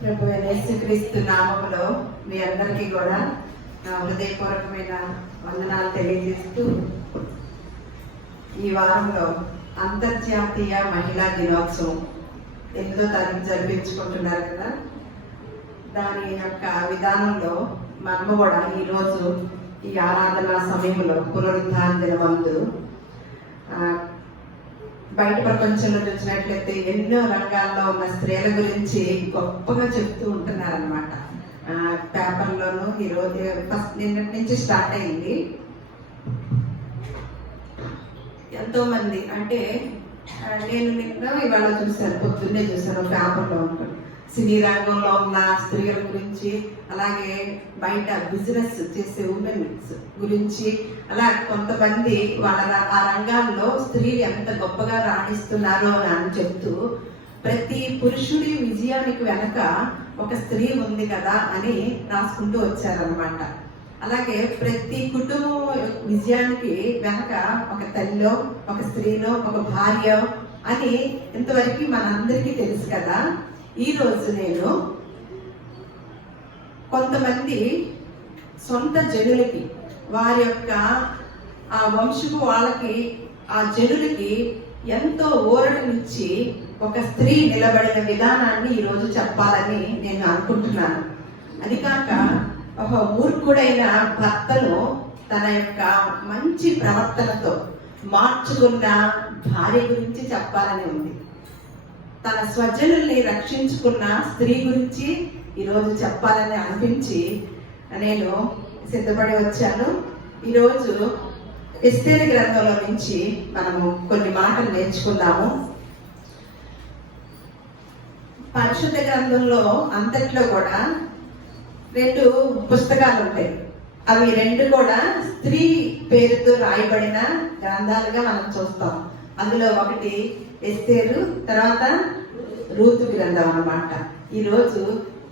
ప్రభు యేసుక్రీస్తు నామములో మీ అందరికీ కూడా నా హృదయపూర్వకమైన వందనాలు తెలియజేస్తూ ఈ వారంలో అంతర్జాతీయ మహిళా దినోత్సవం 8వ తారీఖు జరిపించుకుంటున్నారు కదా. దాని యొక్క విధానంలో మనము కూడా ఈరోజు ఈ ఆరాధన సమయంలో పునరుద్ధాన దినమందు బయట ప్రపంచంలో చూసినట్లయితే ఎన్నో రంగాల్లో ఉన్న స్త్రీల గురించి గొప్పగా చెప్తూ ఉంటున్నారనమాట. పేపర్లోనూ ఈరోజు నిన్నటి నుంచి స్టార్ట్ అయింది. ఎంతో మంది అంటే నేను ఇవాళ చూశాను, పొద్దున్నే చూశాను పేపర్లో ఉంటుంది సినీ రంగంలో ఉన్న స్త్రీల గురించి, అలాగే బయట బిజినెస్ చేసే ఉమెన్స్ గురించి, అలా కొంతమంది వాళ్ళ ఆ రంగాల్లో స్త్రీలు ఎంత గొప్పగా రాణిస్తున్నారో అని చెప్తూ ప్రతి పురుషుడి విజయానికి వెనక ఒక స్త్రీ ఉంది కదా అని రాసుకుంటూ వచ్చారనమాట. అలాగే ప్రతి కుటుంబం విజయానికి వెనక ఒక తల్లిలో, ఒక స్త్రీలో, ఒక భార్య అని ఇంతవరకు మనందరికీ తెలుసు కదా. ఈరోజు నేను కొంతమంది సొంత జనులకి, వారి యొక్క ఆ వంశపు వాళ్ళకి, ఆ జనులకి ఎంతో ఊరటనిచ్చి ఒక స్త్రీ నిలబడిన విధానాన్ని ఈరోజు చెప్పాలని నేను అనుకుంటున్నాను. అది కాక ఒక మూర్ఖుడైన భర్తను తన యొక్క మంచి ప్రవర్తనతో మార్చుకున్న భార్య గురించి చెప్పాలని ఉంది. తన స్వజనుల్ని రక్షించుకున్న స్త్రీ గురించి ఈరోజు చెప్పాలని అనిపించి నేను సిద్ధపడి వచ్చాను. ఈరోజు ఎస్తేరు గ్రంథంలో నుంచి మనము కొన్ని మాటలు నేర్చుకుందాము. పరిశుద్ధ గ్రంథంలో అంతట్లో కూడా 2 పుస్తకాలు ఉంటాయి. అవి 2 కూడా స్త్రీ పేరుతో రాయబడిన గ్రంథాలుగా మనం చూస్తాం. అందులో ఒకటి ఎస్తేరు, తర్వాత రూతు గ్రంథం అన్నమాట. ఈరోజు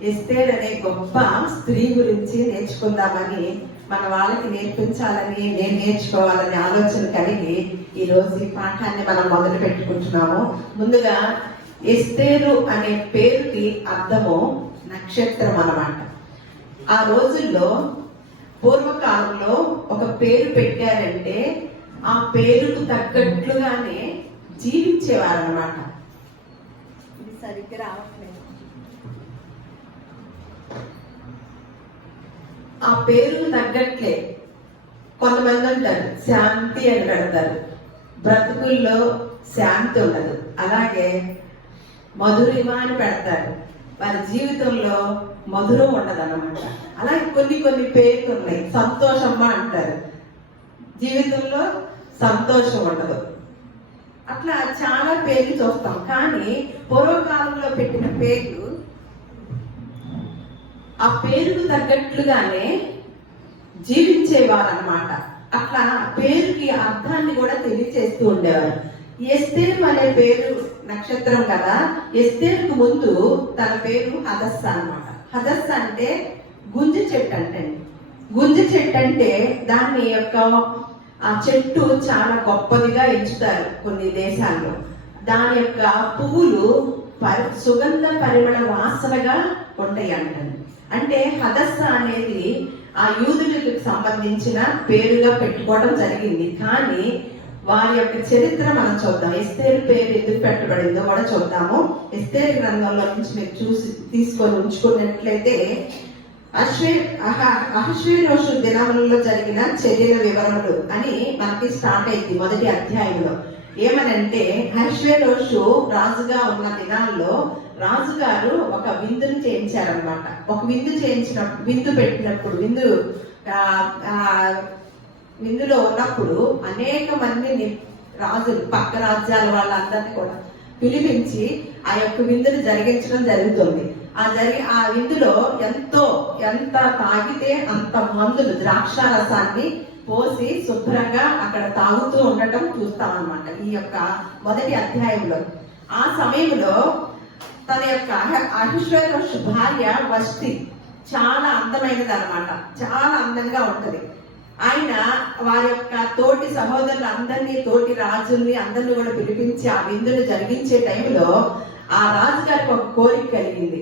ఎస్తేరు అనే గొప్ప స్త్రీ గురించి నేర్చుకుందామని, మన వాళ్ళకి నేర్పించాలని, నేను నేర్చుకోవాలని ఆలోచన కలిగి ఈరోజు ఈ పాఠాన్ని మనం మొదలు పెట్టుకుంటున్నాము. ముందుగా ఎస్తేరు అనే పేరుకి అర్థము నక్షత్రం అన్నమాట. ఆ రోజుల్లో పూర్వకాలంలో ఒక పేరు పెట్టారంటే ఆ పేరుకు తగ్గట్లుగానే జీవించేవారన్నమాట. ఇది సరిగ్గా రావట్లేదు. ఆ పేరుకు తగ్గట్లే కొంతమంది ఉంటారు శాంతి అని పెడతారు, బ్రతుకుల్లో శాంతి ఉండదు. అలాగే మధురిమ అని పెడతారు, వారి జీవితంలో మధురం ఉండదు అన్నమాట. అలాగే కొన్ని పేర్లు ఉన్నాయి. సంతోషమ్మ అంటారు, జీవితంలో సంతోషం ఉండదు. అట్లా చాలా పేర్లు చూస్తాం. కానీ పూర్వకాలంలో పెట్టిన పేర్లు ఆ పేరుకు తగ్గట్లుగానే జీవించేవారు అన్నమాట. అట్లా పేరుకి అర్థాన్ని కూడా తెలియచేస్తూ ఉండేవారు. ఎస్తేరు అనే పేరు నక్షత్రం కదా. ఎస్తేరుకు ముందు తన పేరు హదస్స అన్నమాట. హదస్స అంటే గుంజ చెట్టు అంటే. గుంజ చెట్టు అంటే దాని యొక్క ఆ చెట్టు చాలా గొప్పదిగా ఎంచుతారు కొన్ని దేశాల్లో. దాని యొక్క పువ్వులు సుగంధ పరిమళ వాసనగా ఉంటాయి అంటారు. అంటే హదస్స అనేది ఆ యూదులకు సంబంధించిన పేరుగా పెట్టుకోవడం జరిగింది. కానీ వారి యొక్క చరిత్ర మనం చూద్దాం. ఎస్తేరు పేరు ఎందుకు పెట్టబడిందో కూడా చూద్దాము. ఎస్తేరు గ్రంథంలో నుంచి మీరు తీసుకొని ఉంచుకున్నట్లయితే అహష్వేరోషు దినములలో జరిగిన చర్యల వివరణలు అని మనకి స్టార్ట్ అయింది మొదటి అధ్యాయంలో. ఏమనంటే అహష్వేరోషు రాజుగా ఉన్న దినాల్లో రాజుగారు ఒక విందును చేయించారనమాట. ఒక విందు పెట్టినప్పుడు విందులో ఉన్నప్పుడు అనేక మందిని రాజులు, పక్క రాజ్యాల వాళ్ళందరినీ కూడా పిలిపించి ఆ యొక్క విందును జరిగించడం జరుగుతుంది. ఆ విందులో ఎంత తాగితే అంత మందులు, ద్రాక్ష రసాన్ని పోసి శుభ్రంగా అక్కడ తాగుతూ ఉండటం చూస్తాం అన్నమాట ఈ యొక్క మొదటి అధ్యాయంలో. ఆ సమయంలో తన యొక్క అహష్వేరోషు భార్య వష్టి చాలా అందమైనది అన్నమాట. చాలా అందంగా ఉంటది. ఆయన వారి యొక్క తోటి సహోదరులు అందరినీ, తోటి రాజుల్ని అందరినీ కూడా పిలిపించి ఆ విందును జరిగించే టైంలో ఆ రాజుగారికి ఒక కోరిక కలిగింది.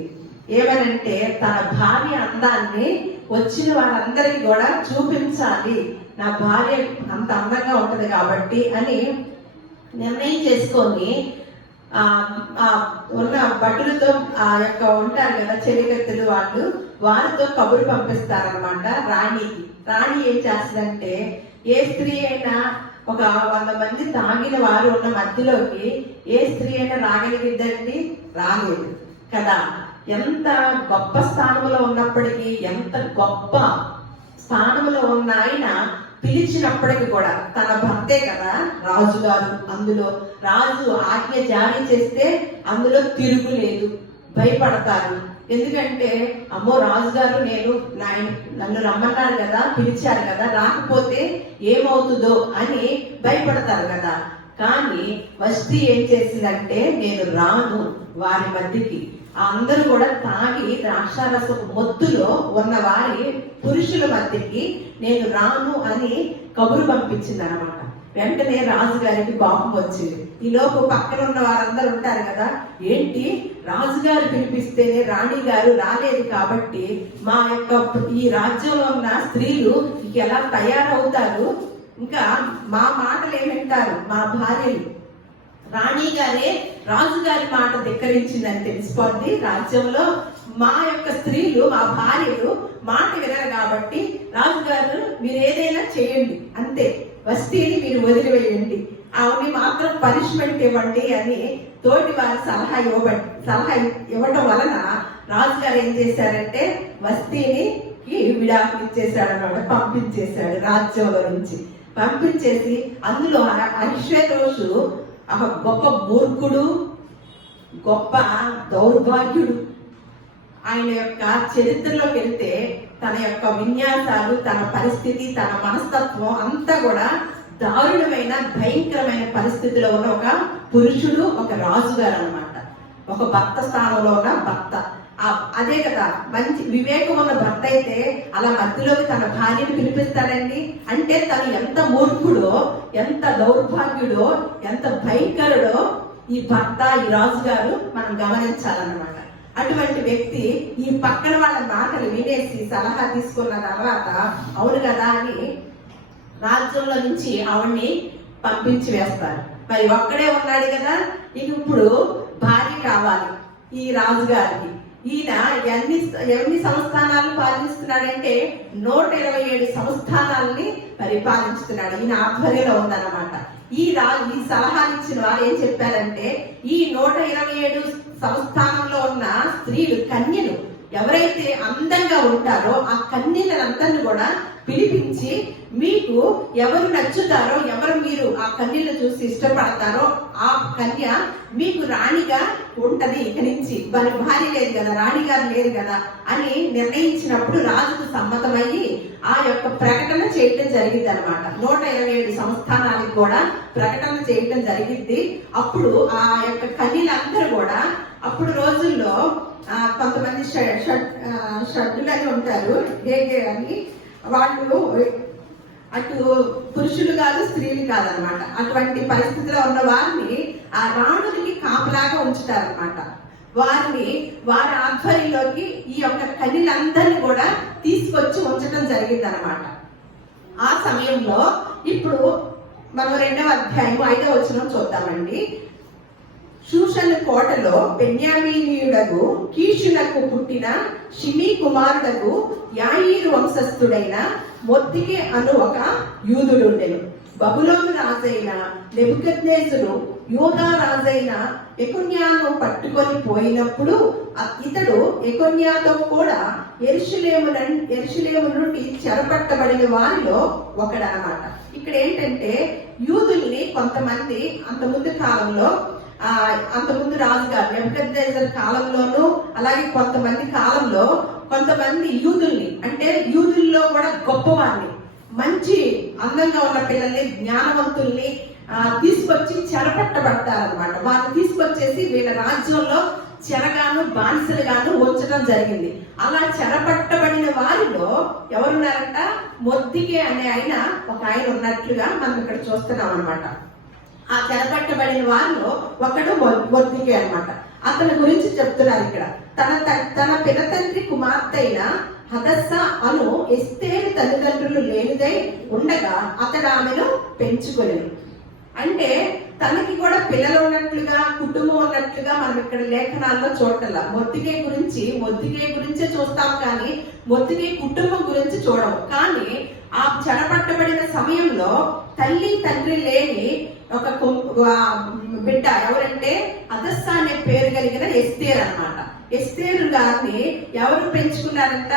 ఏమనంటే తన భార్య అందాన్ని వచ్చిన వారందరికీ కూడా చూపించాలి, నా భార్య అంత అందంగా ఉంటది కాబట్టి అని నిర్ణయం చేసుకొని ఉన్న భటులతో ఆ యొక్క ఉంటారు కదా చెలికత్తెలు వాళ్ళు, వారితో కబురు పంపిస్తారనమాట రాణికి. రాణి ఏం చేస్తుందంటే, ఏ స్త్రీ అయినా ఒక 100 మంది తాగిన వారు ఉన్న మధ్యలోకి ఏ స్త్రీ అయినా రాగలిగిద్దండి? రాలేదు కదా. ఎంత గొప్ప స్థానంలో ఉన్నప్పటికీ, ఎంత గొప్ప స్థానంలో ఉన్న ఆయన పిలిచినప్పటికీ కూడా తన భర్తే కదా రాజుగారు, అందులో రాజు ఆజ్ఞ జారీ చేస్తే అందులో తిరుగులేదు, భయపడతారు. ఎందుకంటే అమ్మో రాజుగారు నన్ను రమ్మన్నారు కదా, పిలిచారు కదా, రాకపోతే ఏమవుతుందో అని భయపడతారు కదా. కానీ వస్తీ ఏం చేసిందంటే, నేను రాను వారి మధ్యకి. అందరూ కూడా తాగి ద్రాక్షారసపు మొత్తులో ఉన్న వారి పురుషుల మధ్యకి నేను రాను అని కబురు పంపించింది అనమాట. వెంటనే రాజుగారికి కోపం వచ్చింది. ఈ లోపు పక్కన ఉన్న వారందరూ ఉంటారు కదా, ఏంటి రాజుగారు పిలిపిస్తేనే రాణి గారు రాలేదు కాబట్టి మా యొక్క ఈ రాజ్యంలో ఉన్న స్త్రీలు ఎలా తయారవుతారు, ఇంకా మా మాటలు ఏమంటారు, మా భార్యలు రాణి గారే రాజుగారి మాట ధిక్కరించిందని తెలిసిపోద్ది రాజ్యంలో. మా యొక్క స్త్రీలు, మా భార్యలు మాట వినరు కాబట్టి రాజుగారు మీరు ఏదైనా చేయండి, అంతే, వస్తీని మీరు వదిలివేయండి, ఆవిని మాత్రం పనిష్మెంట్ ఇవ్వండి అని తోటి వారి సలహా ఇవ్వటం వలన రాజుగారు ఏం చేశారంటే వస్తీని విడాకులు ఇచ్చేసాడన్నమాట, పంపించేశాడు రాజ్యంలో నుంచి. పంపించేసి అందులో అహశ్వేరోషు గొప్ప మూర్ఖుడు, గొప్ప దౌర్భాగ్యుడు. ఆయన యొక్క చరిత్రలోకి వెళ్తే తన యొక్క విన్యాసాలు, తన పరిస్థితి, తన మనస్తత్వం అంతా కూడా దారుణమైన భయంకరమైన పరిస్థితిలో ఉన్న ఒక పురుషుడు, ఒక రాజుగారు అనమాట. ఒక భర్త స్థానంలో ఉన్న భర్త. అదే కదా మంచి వివేకం ఉన్న భర్త అయితే అలా మధ్యలోకి తన భార్యను పిలిపిస్తాడండి. అంటే తను ఎంత మూర్ఖుడో, ఎంత దౌర్భాగ్యుడో, ఎంత భయంకరుడో ఈ భర్త, ఈ రాజుగారు మనం గమనించాలన్నమాట. అటువంటి వ్యక్తి ఈ పక్కన వాళ్ళ మాటలు వినేసి సలహా తీసుకున్న తర్వాత అవును కదా అని రాజ్యంలో నుంచి ఆవిడ్ని పంపించి వేస్తారు. మరి ఒక్కడే ఉన్నాడు కదా, ఇప్పుడు భార్య కావాలి ఈ రాజుగారికి. ఈయన ఎన్ని సంస్థానాలు పాలిస్తున్నాడంటే 127 సంస్థానాలని పరిపాలిస్తున్నాడు. ఈయన ఆధ్వర్యంలో ఉందన్నమాట. ఈ సలహాలు ఇచ్చిన వారు ఏం చెప్పారంటే, ఈ 127 సంస్థానంలో ఉన్న స్త్రీలు, కన్యలు ఎవరైతే అందంగా ఉంటారో ఆ కన్యలందరినీ కూడా పిలిపించి మీకు ఎవరు నచ్చుతారో, ఎవరు మీరు ఆ కన్యలు చూసి ఇష్టపడతారో ఆ కన్య మీకు రాణిగా ఉంటది. ఇక నుంచి వారి భార్య లేదు కదా, రాణిగారు లేదు కదా అని నిర్ణయించినప్పుడు రాజుకు సమ్మతమయ్యి ఆ యొక్క ప్రకటన చేయటం జరిగింది అనమాట. 127 సంస్థానాలకు కూడా ప్రకటన చేయటం జరిగింది. అప్పుడు ఆ యొక్క కన్యలందరూ కూడా, అప్పుడు రోజుల్లో కొంతమంది షడ్డులని ఉంటారు, హేగే అని, వాళ్ళు అటు పురుషులు కాదు స్త్రీలు కాదనమాట. అటువంటి పరిస్థితిలో ఉన్న వారిని ఆ రాణులకి కాపలాగా ఉంచుతారనమాట. వారి ఆధ్వర్యంలోకి ఈ యొక్క కన్యలందరినీ కూడా తీసుకొచ్చి ఉంచడం జరిగింది అనమాట. ఆ సమయంలో ఇప్పుడు మనం 2వ అధ్యాయం 5వ వచనం చూద్దామండి. షూషను కోటలో బెన్యామీనీయుడగు కీషునకు పుట్టిన షిమీ కుమారుడగు యాయీరు వంశస్థుడైన మొర్దెకై అను ఒక యూదుడుండెను. బబులోను రాజైన నెబుకద్నెజరు యూదా రాజైన యెకొన్యాను పట్టుకొని పోయినప్పుడు ఇతడు యెకొన్యాతో కూడా యెరూషలేము నుండి చెరపట్టబడిన వారిలో ఒకడనమాట. ఇక్కడ ఏంటంటే యూదుల్ని కొంతమంది అంతకుముందు రాజుగారు నెబుకద్నెజరు కాలంలోనూ, అలాగే కొంతమంది యూదుల్ని, అంటే యూదుల్లో కూడా గొప్పవారిని, మంచి అందంగా ఉన్న పిల్లల్ని, జ్ఞానవంతుల్ని తీసుకొచ్చి చెరపట్టబడతారనమాట. వారిని తీసుకొచ్చేసి వీళ్ళ రాజ్యంలో చెరగాను, బానిసలుగాను ఉంచడం జరిగింది. అలా చెరపట్టబడిన వారిలో ఎవరున్నారంట? మొర్దెకై అనే ఒక ఆయన ఉన్నట్లుగా మనం ఇక్కడ చూస్తున్నాం అనమాట. ఆ చెరపట్టబడిన వారిలో ఒకడు మొర్దెకై అనమాట. అతని గురించి చెప్తున్నారు ఇక్కడ. తన పినతండ్రి కుమార్తె అయిన హదస్స అను ఎస్తేరు తల్లిదండ్రులు లేనిదై ఉండగా అతడు ఆమెను పెంచుకొనెను. అంటే తనకి కూడా పిల్లలు ఉన్నట్లుగా, కుటుంబం ఉన్నట్లుగా మనం ఇక్కడ లేఖనాల్లో చూడాల. మొద్దికే గురించే చూస్తాం కానీ మొద్దికే కుటుంబం గురించి చూడము. కానీ ఆ చెరపట్టబడిన సమయంలో తల్లి తండ్రి లేని ఒక బిడ్డ ఎవరంటే హదస్స అనే పేరు కలిగిన ఎస్తేరు అన్నమాట. ఎస్తేరు గారిని ఎవరు పెంచుకున్నారంట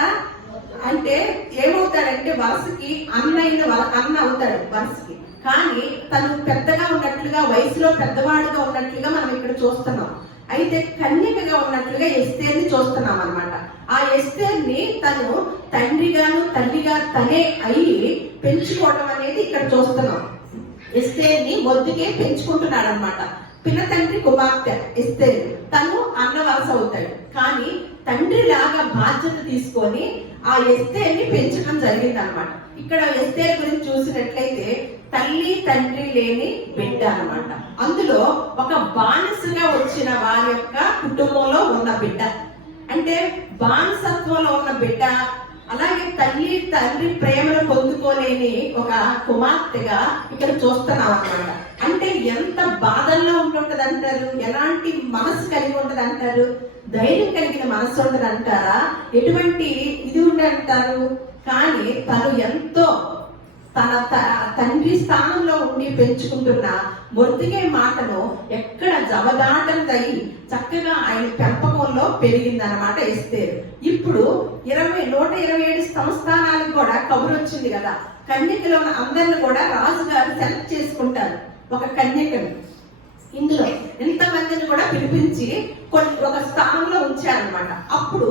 అంటే ఏమవుతాడంటే వరుసకి అన్న అవుతాడు వరుసకి. కానీ తను పెద్దగా ఉన్నట్లుగా, వయసులో పెద్దవాడుగా ఉన్నట్లుగా మనం ఇక్కడ చూస్తున్నాం. అయితే కన్యకగా ఉన్నట్లుగా ఎస్తేర్ని చూస్తున్నాం అన్నమాట. ఆ ఎస్తేర్ని తను తండ్రిగాను తల్లిగా తనే అయి పెంచుకోవడం అనేది ఇక్కడ చూస్తున్నాం. ఎస్తేర్ని మొద్దుకే పెంచుకుంటున్నాడు అనమాట. పిన తండ్రి కుమార్తె ఎస్తేరు, తను అన్న వలస అవుతాడు. కానీ తండ్రి లాగా బాధ్యత తీసుకొని ఆ ఎస్తేర్ని పెంచడం జరిగింది అనమాట. ఇక్కడ ఎస్తేరు గురించి చూసినట్లయితే తల్లి తండ్రి లేని బిడ్డ అన్నమాట. అందులో ఒక బానిసగా వచ్చిన వారి యొక్క కుటుంబంలో ఉన్న బిడ్డ, అంటే బానిసత్వంలో ఉన్న బిడ్డ, అలాగే తల్లి తండ్రి ప్రేమను పొందుకోలేని ఒక కుమార్తెగా ఇక్కడ చూస్తున్నాం అన్నమాట. అంటే ఎంత బాధల్లో ఉంటుంటది అంటారు, ఎలాంటి మనసు కలిగి ఉంటది అంటారు, ధైర్యం కలిగిన మనసు ఉంటది అంటారా, ఎటువంటి ఇది ఉండి అంటారు. కానీ తను ఎంతో తన తండ్రి స్థానంలో ఉండి పెంచుకుంటున్న మొద్దికే మాటను ఎక్కడ జవదాటందయి చక్కగా ఆయన పెంపకంలో పెరిగిందనమాట ఎస్తేరు. ఇప్పుడు 127 సంస్థానాలకు కూడా కబురు వచ్చింది కదా. కన్యకలో అందరిని కూడా రాజుగారు సెలెక్ట్ చేసుకుంటారు ఒక కన్యకను. ఇందులో ఎంతమందిని కూడా పిలిపించి ఒక స్థానంలో ఉంచారనమాట. అప్పుడు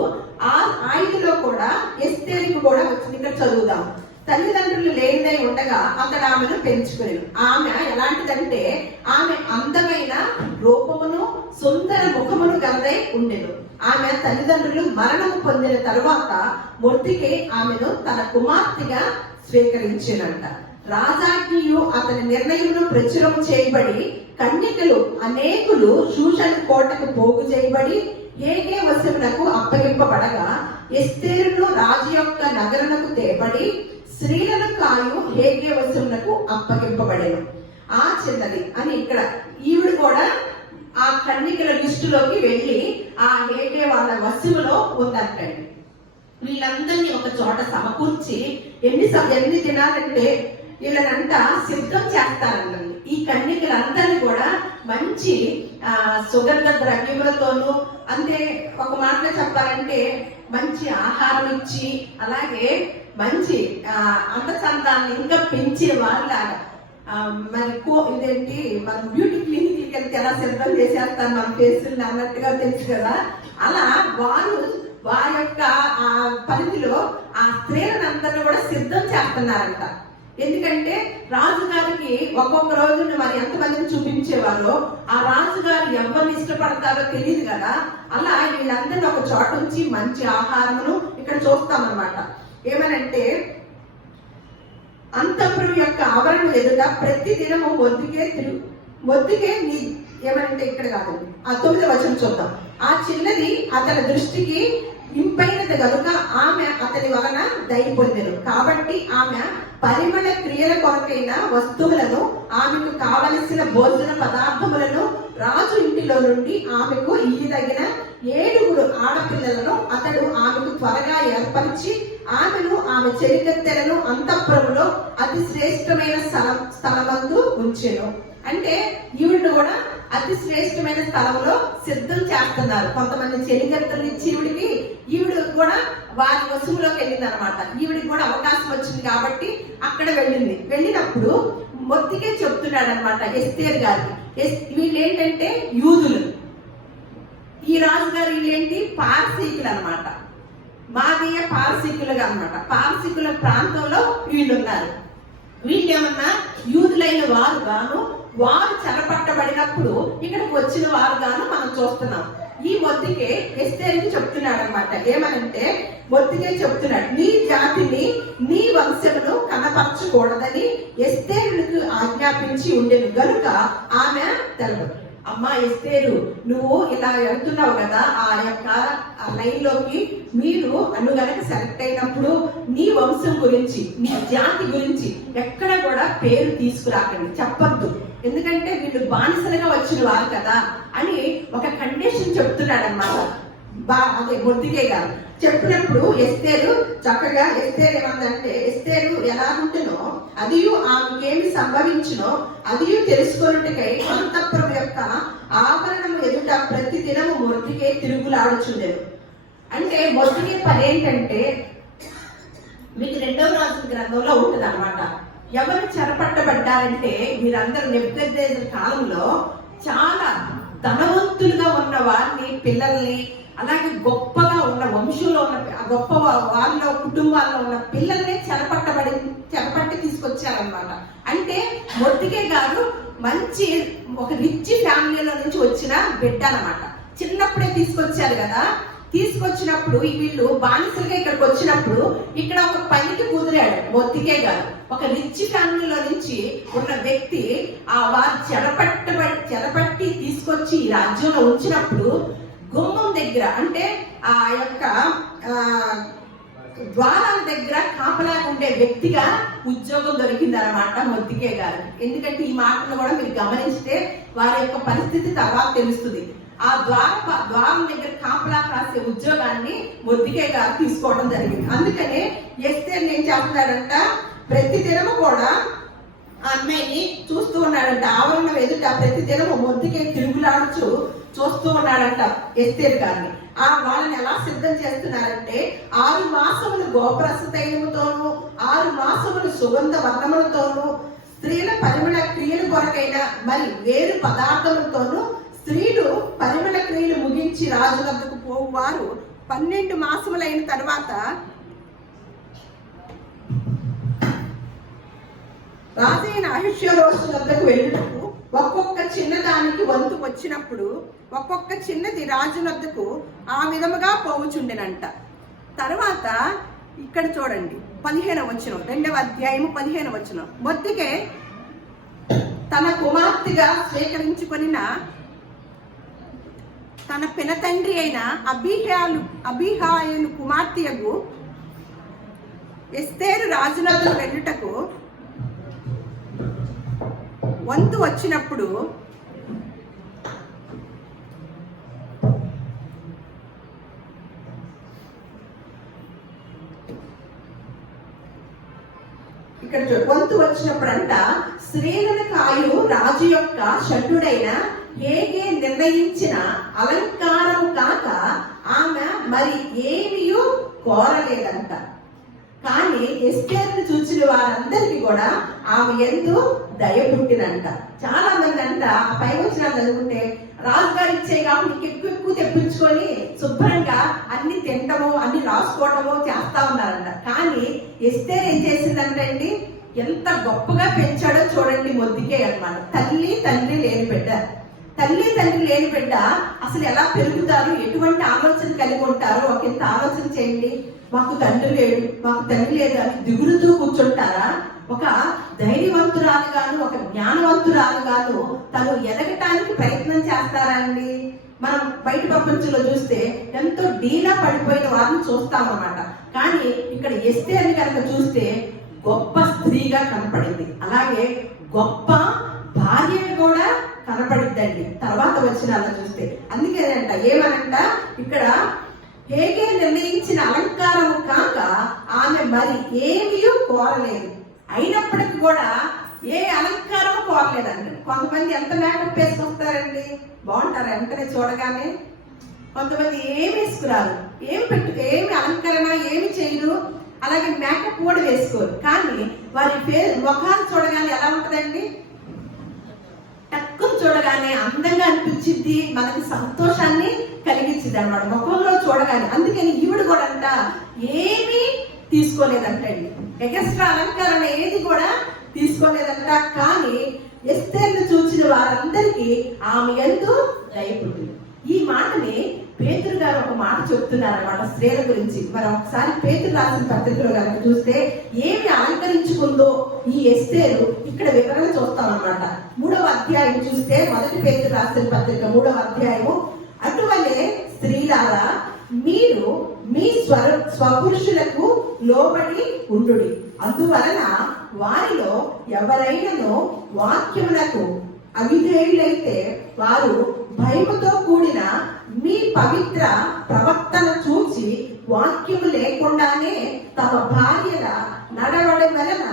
ఆ 5లో కూడా ఎస్తేరుకు కూడా వచ్చింది. ఇక్కడ చదువుదాం. తల్లిదండ్రులు లేనిదై ఉండగా అతడు ఆమెను పెంచుకునేను. ఆమె ఎలాంటిదంటే ఆమె అందమైన రూపమును సుందర ముఖమును గలదై ఉండెను. ఆమె తల్లిదండ్రులు మరణము పొందిన తరువాత మొద్దికే ఆమెను తన కుమార్తెగా స్వీకరించినంట. రాజాజ్ఞయు అతని నిర్ణయమును ప్రచురం చేయబడి కన్యకలు అనేకులు షూషను కోటకు పోగు చేయబడి ఏగే వశమునకు అప్పగింపబడగా ఎస్తేరును రాజు యొక్క నగరునకు తేబడి స్త్రీలను కాయు హేగే వశమునకు అప్పగింపబడేను. ఆ చిన్నది అని ఇక్కడ ఈవిడ కూడా ఆ కన్యకల లిస్టులోకి వెళ్ళి ఆ హేగే వాళ్ళ వశములో ఉందంటండి. వీళ్ళందరినీ ఒక చోట సమకూర్చి ఎన్ని దినాలంటే వీళ్ళనంతా సిద్ధం చేస్తారండి. ఈ కన్యకలందరినీ కూడా మంచి సుగంధ ద్రవ్యములతోనూ, అంటే ఒక మాటలో చెప్పాలంటే మంచి ఆహారం ఇచ్చి, అలాగే మంచి అందచందాన్ని ఇంకా పెంచే వారిలాగా మరి ఇదేంటి మన బ్యూటీ క్లినిక్ వెళ్తే ఎలా సిద్ధం చేసేస్తారు మన ఫేసులు అన్నట్టుగా తెలుసు కదా. అలా వారి యొక్క ఆ పరిధిలో ఆ స్త్రీలందరినీ కూడా సిద్ధం చేస్తున్నారంట. ఎందుకంటే రాజుగారికి ఒక్కొక్క రోజున మరి ఎంతమందిని చూపించేవారో ఆ రాజుగారు ఎవరిని ఇష్టపడతారో తెలియదు కదా. అలా వీళ్ళందరినీ ఒక చోట ఉంచి మంచి ఆహారమును ఇక్కడ చూస్తామన్నమాట. ఏమనంటే అంతఃపురం యొక్క ఆవరణ ఎదుట ప్రతి దినము మొద్దికే ఏమనంటే ఇక్కడ కాదు, ఆ 9వ వచనం చూద్దాం. ఆ చిన్నది అతని దృష్టికి ఇంపైనది కనుక ఆమె అతని వలన దయ పొందెను. కాబట్టి ఆమె పరిమళ క్రియల కొరకైన వస్తువులను, ఆమెకు కావలసిన భోజన పదార్థములను రాజు ఇంటిలో నుండి ఆమెకు ఇయ్యదగిన 7 ఆడపిల్లలను అతడు ఆమెకు త్వరగా ఏర్పరిచి ఆమెను ఆమె చెరికత్తెలను అంతఃపురంలో అతి శ్రేష్టమైన స్థలమందు ఉంచెను. అంటే ఈవిడ కూడా అతి శ్రేష్టమైన స్థలంలో సిద్ధం చేస్తున్నారు. కొంతమంది చెలికత్తెలు ఇచ్చి ఈవిడ కూడా వారి వశువులోకి వెళ్ళింది అనమాట. ఈవిడికి కూడా అవకాశం వచ్చింది కాబట్టి అక్కడ వెళ్ళినప్పుడు మొద్దికే చెప్తున్నాడు అనమాట ఎస్తేరు గారికి. వీళ్ళు ఏంటంటే యూదులు, ఈ రాజుగారు వీళ్ళేంటి పారసీకులు అనమాట. మాదీయ పారసీకులుగా అనమాట. పారసీకుల ప్రాంతంలో వీళ్ళు ఉన్నారు. వీళ్ళు ఏమన్నా యూదులైన వారు గాను, వారు చెరపట్టబడినప్పుడు ఇక్కడికి వచ్చిన వారు గాను మనం చూస్తున్నాం. ఈ మొద్దికే ఎస్తేరుకి చెప్తున్నాడు అనమాట. ఏమనంటే మొద్దికే చెప్తున్నాడు, నీ జాతిని నీ వంశమును కనపరచకూడదని ఎస్తేరుకు ఆజ్ఞాపించి ఉండెను గనుక ఆమె తెలవదు. అమ్మా ఎస్తేరు, నువ్వు ఇలా వెళ్తున్నావు కదా ఆ యొక్క లైన్ లోకి, నువ్వు గనక సెలెక్ట్ అయినప్పుడు నీ వంశం గురించి, నీ జాతి గురించి ఎక్కడ కూడా పేరు తీసుకురాకండి, చెప్పద్దు. ఎందుకంటే వీళ్ళు బానిసలుగా వచ్చిన వారు కదా అని ఒక కండిషన్ చెప్తున్నాడు అన్నమాట. అదే మొద్దికే గారు చెప్పినప్పుడు ఎస్తేరు చక్కగా, ఎస్తేరు ఏమందంటే, ఎస్తేరు ఎలా ఉంటునో అదియు ఆమెకేమి సంభవించునో అదియు తెలుసుకొనుటకై అంతఃపురం యొక్క ఆభరణము ఎదుట ప్రతి దినము మొద్దికే తిరుగులాడుచుండెను. అంటే మొద్దికే పని ఏంటంటే, మీకు 2వ రాజుల గ్రంథంలో ఉంటుంది అనమాట. ఎవరు చెరపట్టబడ్డారంటే, మీరందరూ నెబుకద్నెజరు కాలంలో చాలా ధనవంతులుగా ఉన్న వారిని, పిల్లల్ని, అలాగే గొప్పగా ఉన్న వంశంలో ఉన్న గొప్ప వాళ్ళ కుటుంబాల్లో ఉన్న పిల్లల్ని చెరపట్టి తీసుకొచ్చారనమాట. అంటే మొద్దికే గారు మంచి ఒక రిచ్ ఫ్యామిలీలో నుంచి వచ్చిన బిడ్డ అనమాట. చిన్నప్పుడే తీసుకొచ్చారు కదా. తీసుకొచ్చినప్పుడు వీళ్ళు బానిసలుగా ఇక్కడికి వచ్చినప్పుడు ఇక్కడ ఒక పనికి కుదిరాడు మొద్దికే గారు. ఒక రిచ్ ఫ్యామిలీలో నుంచి ఉన్న వ్యక్తి వారు చెరపట్టి తీసుకొచ్చి ఈ రాజ్యంలో ఉంచినప్పుడు గుమ్మం దగ్గర, అంటే ఆ యొక్క ద్వారాల దగ్గర కాపలా ఉండే వ్యక్తిగా ఉద్యోగం దొరికింది అనమాట మొద్దికే గారు. ఎందుకంటే ఈ మాటను కూడా మీరు గమనిస్తే వారి యొక్క పరిస్థితి తర్వాత తెలుస్తుంది. ఆ ద్వారం దగ్గర కాపలా కాసే ఉద్యోగాన్ని మొద్దికే గారు తీసుకోవడం జరిగింది. అందుకనే ఎస్తేర్ ఏం చేస్తున్నాడంట, ప్రతి దినము కూడా ఆ అమ్మాయిని చూస్తూ ఉన్నాడంట. ఆవరణం ఎదుట ప్రతి దినము మొద్దికే తిరుగులాడుచు చూస్తూ ఉన్నాడంట ఎస్తేర్ గారిని. వాళ్ళని ఎలా సిద్ధం చేస్తున్నారంటే, 6 మాసములు గోప్రస తైలముతోనూ 6 మాసములు సుగంధ వర్ణములతోనూ స్త్రీల పరిమళ క్రియల కొరకైన మరి వేరు పదార్థములతోనూ స్త్రీలు పరిమళ క్రియలు ముగించి రాజు వద్దకు పోవారు 12 మాసములైన తర్వాత రాజైన అహష్వేరోషు వద్దకు వెళ్ళుటకు ఒక్కొక్క చిన్నదానికి వంతు వచ్చినప్పుడు ఒక్కొక్క చిన్నది రాజు వద్దకు ఆ విధముగా పోవుచుండెనంట. తర్వాత ఇక్కడ చూడండి 15వ వచనం, 2వ అధ్యాయము 15వ వచనం. మొద్దికే తన కుమార్తెగా స్వీకరించుకొనిన తన పినతండ్రి అయిన అబీహాయను కుమార్తెయగు ఎస్తేరు రాజునకు వెళ్ళుటకు వంతు వచ్చినప్పుడు ఇక్కడ వంతు వచ్చినప్పుడంట, స్త్రీలను కాయు రాజు యొక్క షడ్డుడైన హేగే నిర్ణయించిన అలంకారం కాక ఆమె మరి ఏమీయూ కోరలేదంట. కానీ ఎస్తేరును చూసిన వారందరికీ కూడా ఆమె ఎందు దయ పుట్టినంట. చాలా మంది అంట ఆ పై వచ్చిన చదువుకుంటే, రాజుగారు ఇచ్చే కాబట్టి ఎక్కువ తెప్పించుకొని శుభ్రంగా అన్ని తింటమో అన్ని రాసుకోవటమో చేస్తా ఉన్నారంట. కానీ ఎస్తేరు ఏం చేసిందంటే అండి, ఎంత గొప్పగా పెంచాడో చూడండి మొద్దికే అన్నమాట. తల్లి తండ్రి లేని బిడ్డ అసలు ఎలా పెరుగుతారు, ఎటువంటి ఆలోచన కలిగి ఉంటారో ఒక ఇంత ఆలోచన చేయండి. మాకు తండ్రి లేడు, మాకు తల్లి లేదు అని దిగులుతూ కూర్చుంటారా? ఒక ధైర్యవంతురాలుగాను, ఒక జ్ఞానవంతురాలుగాను తను ఎదగటానికి ప్రయత్నం చేస్తారండి. మనం బయట ప్రపంచంలో చూస్తే ఎంతో డీలా పడిపోయిన వారిని చూస్తామన్నమాట. కానీ ఇక్కడ ఎస్తేరుని కనుక చూస్తే గొప్ప స్త్రీగా కనపడింది, అలాగే గొప్ప భార్య కూడా కనపడిద్దండి తర్వాత వచనాల్లో చూస్తే. అందుకేనంట ఏమనంట ఇక్కడ, హేగే నిర్ణయించిన అలంకారం కాక ఆమె మరి ఏమీ కోరలేదు. అయినప్పటికీ కూడా ఏ అలంకారం కోరలేదండి. కొంతమంది ఎంత మేకప్ వేసుకొస్తారండి, బాగుంటారు వెంటనే చూడగానే. కొంతమంది ఏమి వేసుకురారు, ఏమి అలంకరణ ఏమి చేయరు, అలాగే మేకప్ కూడా వేసుకోరు. కానీ వారి ముఖాలు చూడగానే ఎలా ఉంటుందండి, టక్కును చూడగానే అందంగా అనిపించింది, మనకి సంతోషాన్ని కలిగించింది అన్నమాట ముఖంలో చూడగానే. అందుకని ఈవిడ కూడా అంట ఏమీ తీసుకోలేదంటండి, ఎక్స్ట్రా అలంకరణ ఏది కూడా తీసుకోలేదంట. కానీ ఎస్తేరును చూసిన వారందరికీ ఆమె ఎంతో దయ పుట్టింది. ఈ మాటని పేతురు గారు ఒక మాట చెప్తున్నారు అన్నమాట స్త్రీల గురించి. మరి ఒకసారి పేతురు రాసిన పత్రికలో కనుక చూస్తే ఏమి అలంకరించుకుందో ఈ ఎస్తేరు ఇక్కడ వివరణ చూస్తాం అన్నమాట. 3వ అధ్యాయం చూస్తే మొదటి పేతురు రాసిన పత్రిక 3వ అధ్యాయము, అటువలే స్త్రీలారా మీరు మీ స్వపురుషులకు లోబడి ఉండుడి. అందువలన వారిలో ఎవరైనాను వాక్యములకు అవిధేయులైతే వారు భయముతో కూడిన మీ పవిత్ర ప్రవర్తన చూచి వాక్యము లేకుండానే తమ భార్యల నడవడం వలన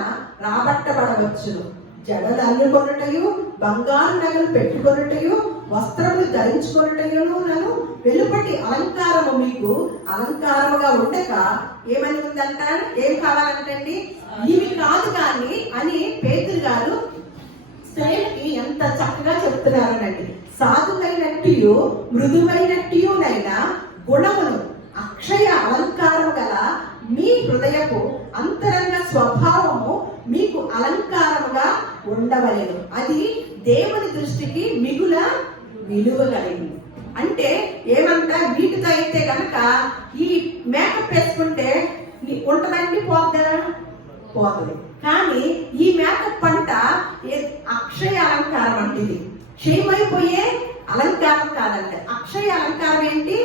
రాబట్టబడవచ్చును. జడలు అల్లుకొనుటయు, బంగారు నగలు పెట్టుకొనుటయు, వస్త్రములు ధరించుకొనుటయును వెలుపటి అలంకారము మీకు అలంకారముగా ఉండక ఏమని ఉందంట, ఏం కావాలంటండి, ఇవి కాదు కానీ అని పేతురు గారు స్త్రీలకి ఎంత చక్కగా చెప్తున్నారనండి. సాధువైనట్టు మృదువైనట్టునైనా గుణమును అక్షయ అలంకారము గల మీ హృదయపు అంతరంగ స్వభావము మీకు అలంకారముగా ఉండవలెను. అది దేవుని దృష్టికి మిగుల విలువ కలిగింది. అంటే ఏమంట, వీటితో అయితే గనక ఈ మేకప్ వేసుకుంటే ఉంటదండి, పోద్దా? పోతుంది. కానీ ఈ మేకప్ పంట అక్షయ అలంకారం అంటే ఇది క్షయమైపోయే అలంకారం కాదంటే. అక్షయ అలంకారం ఏంటి?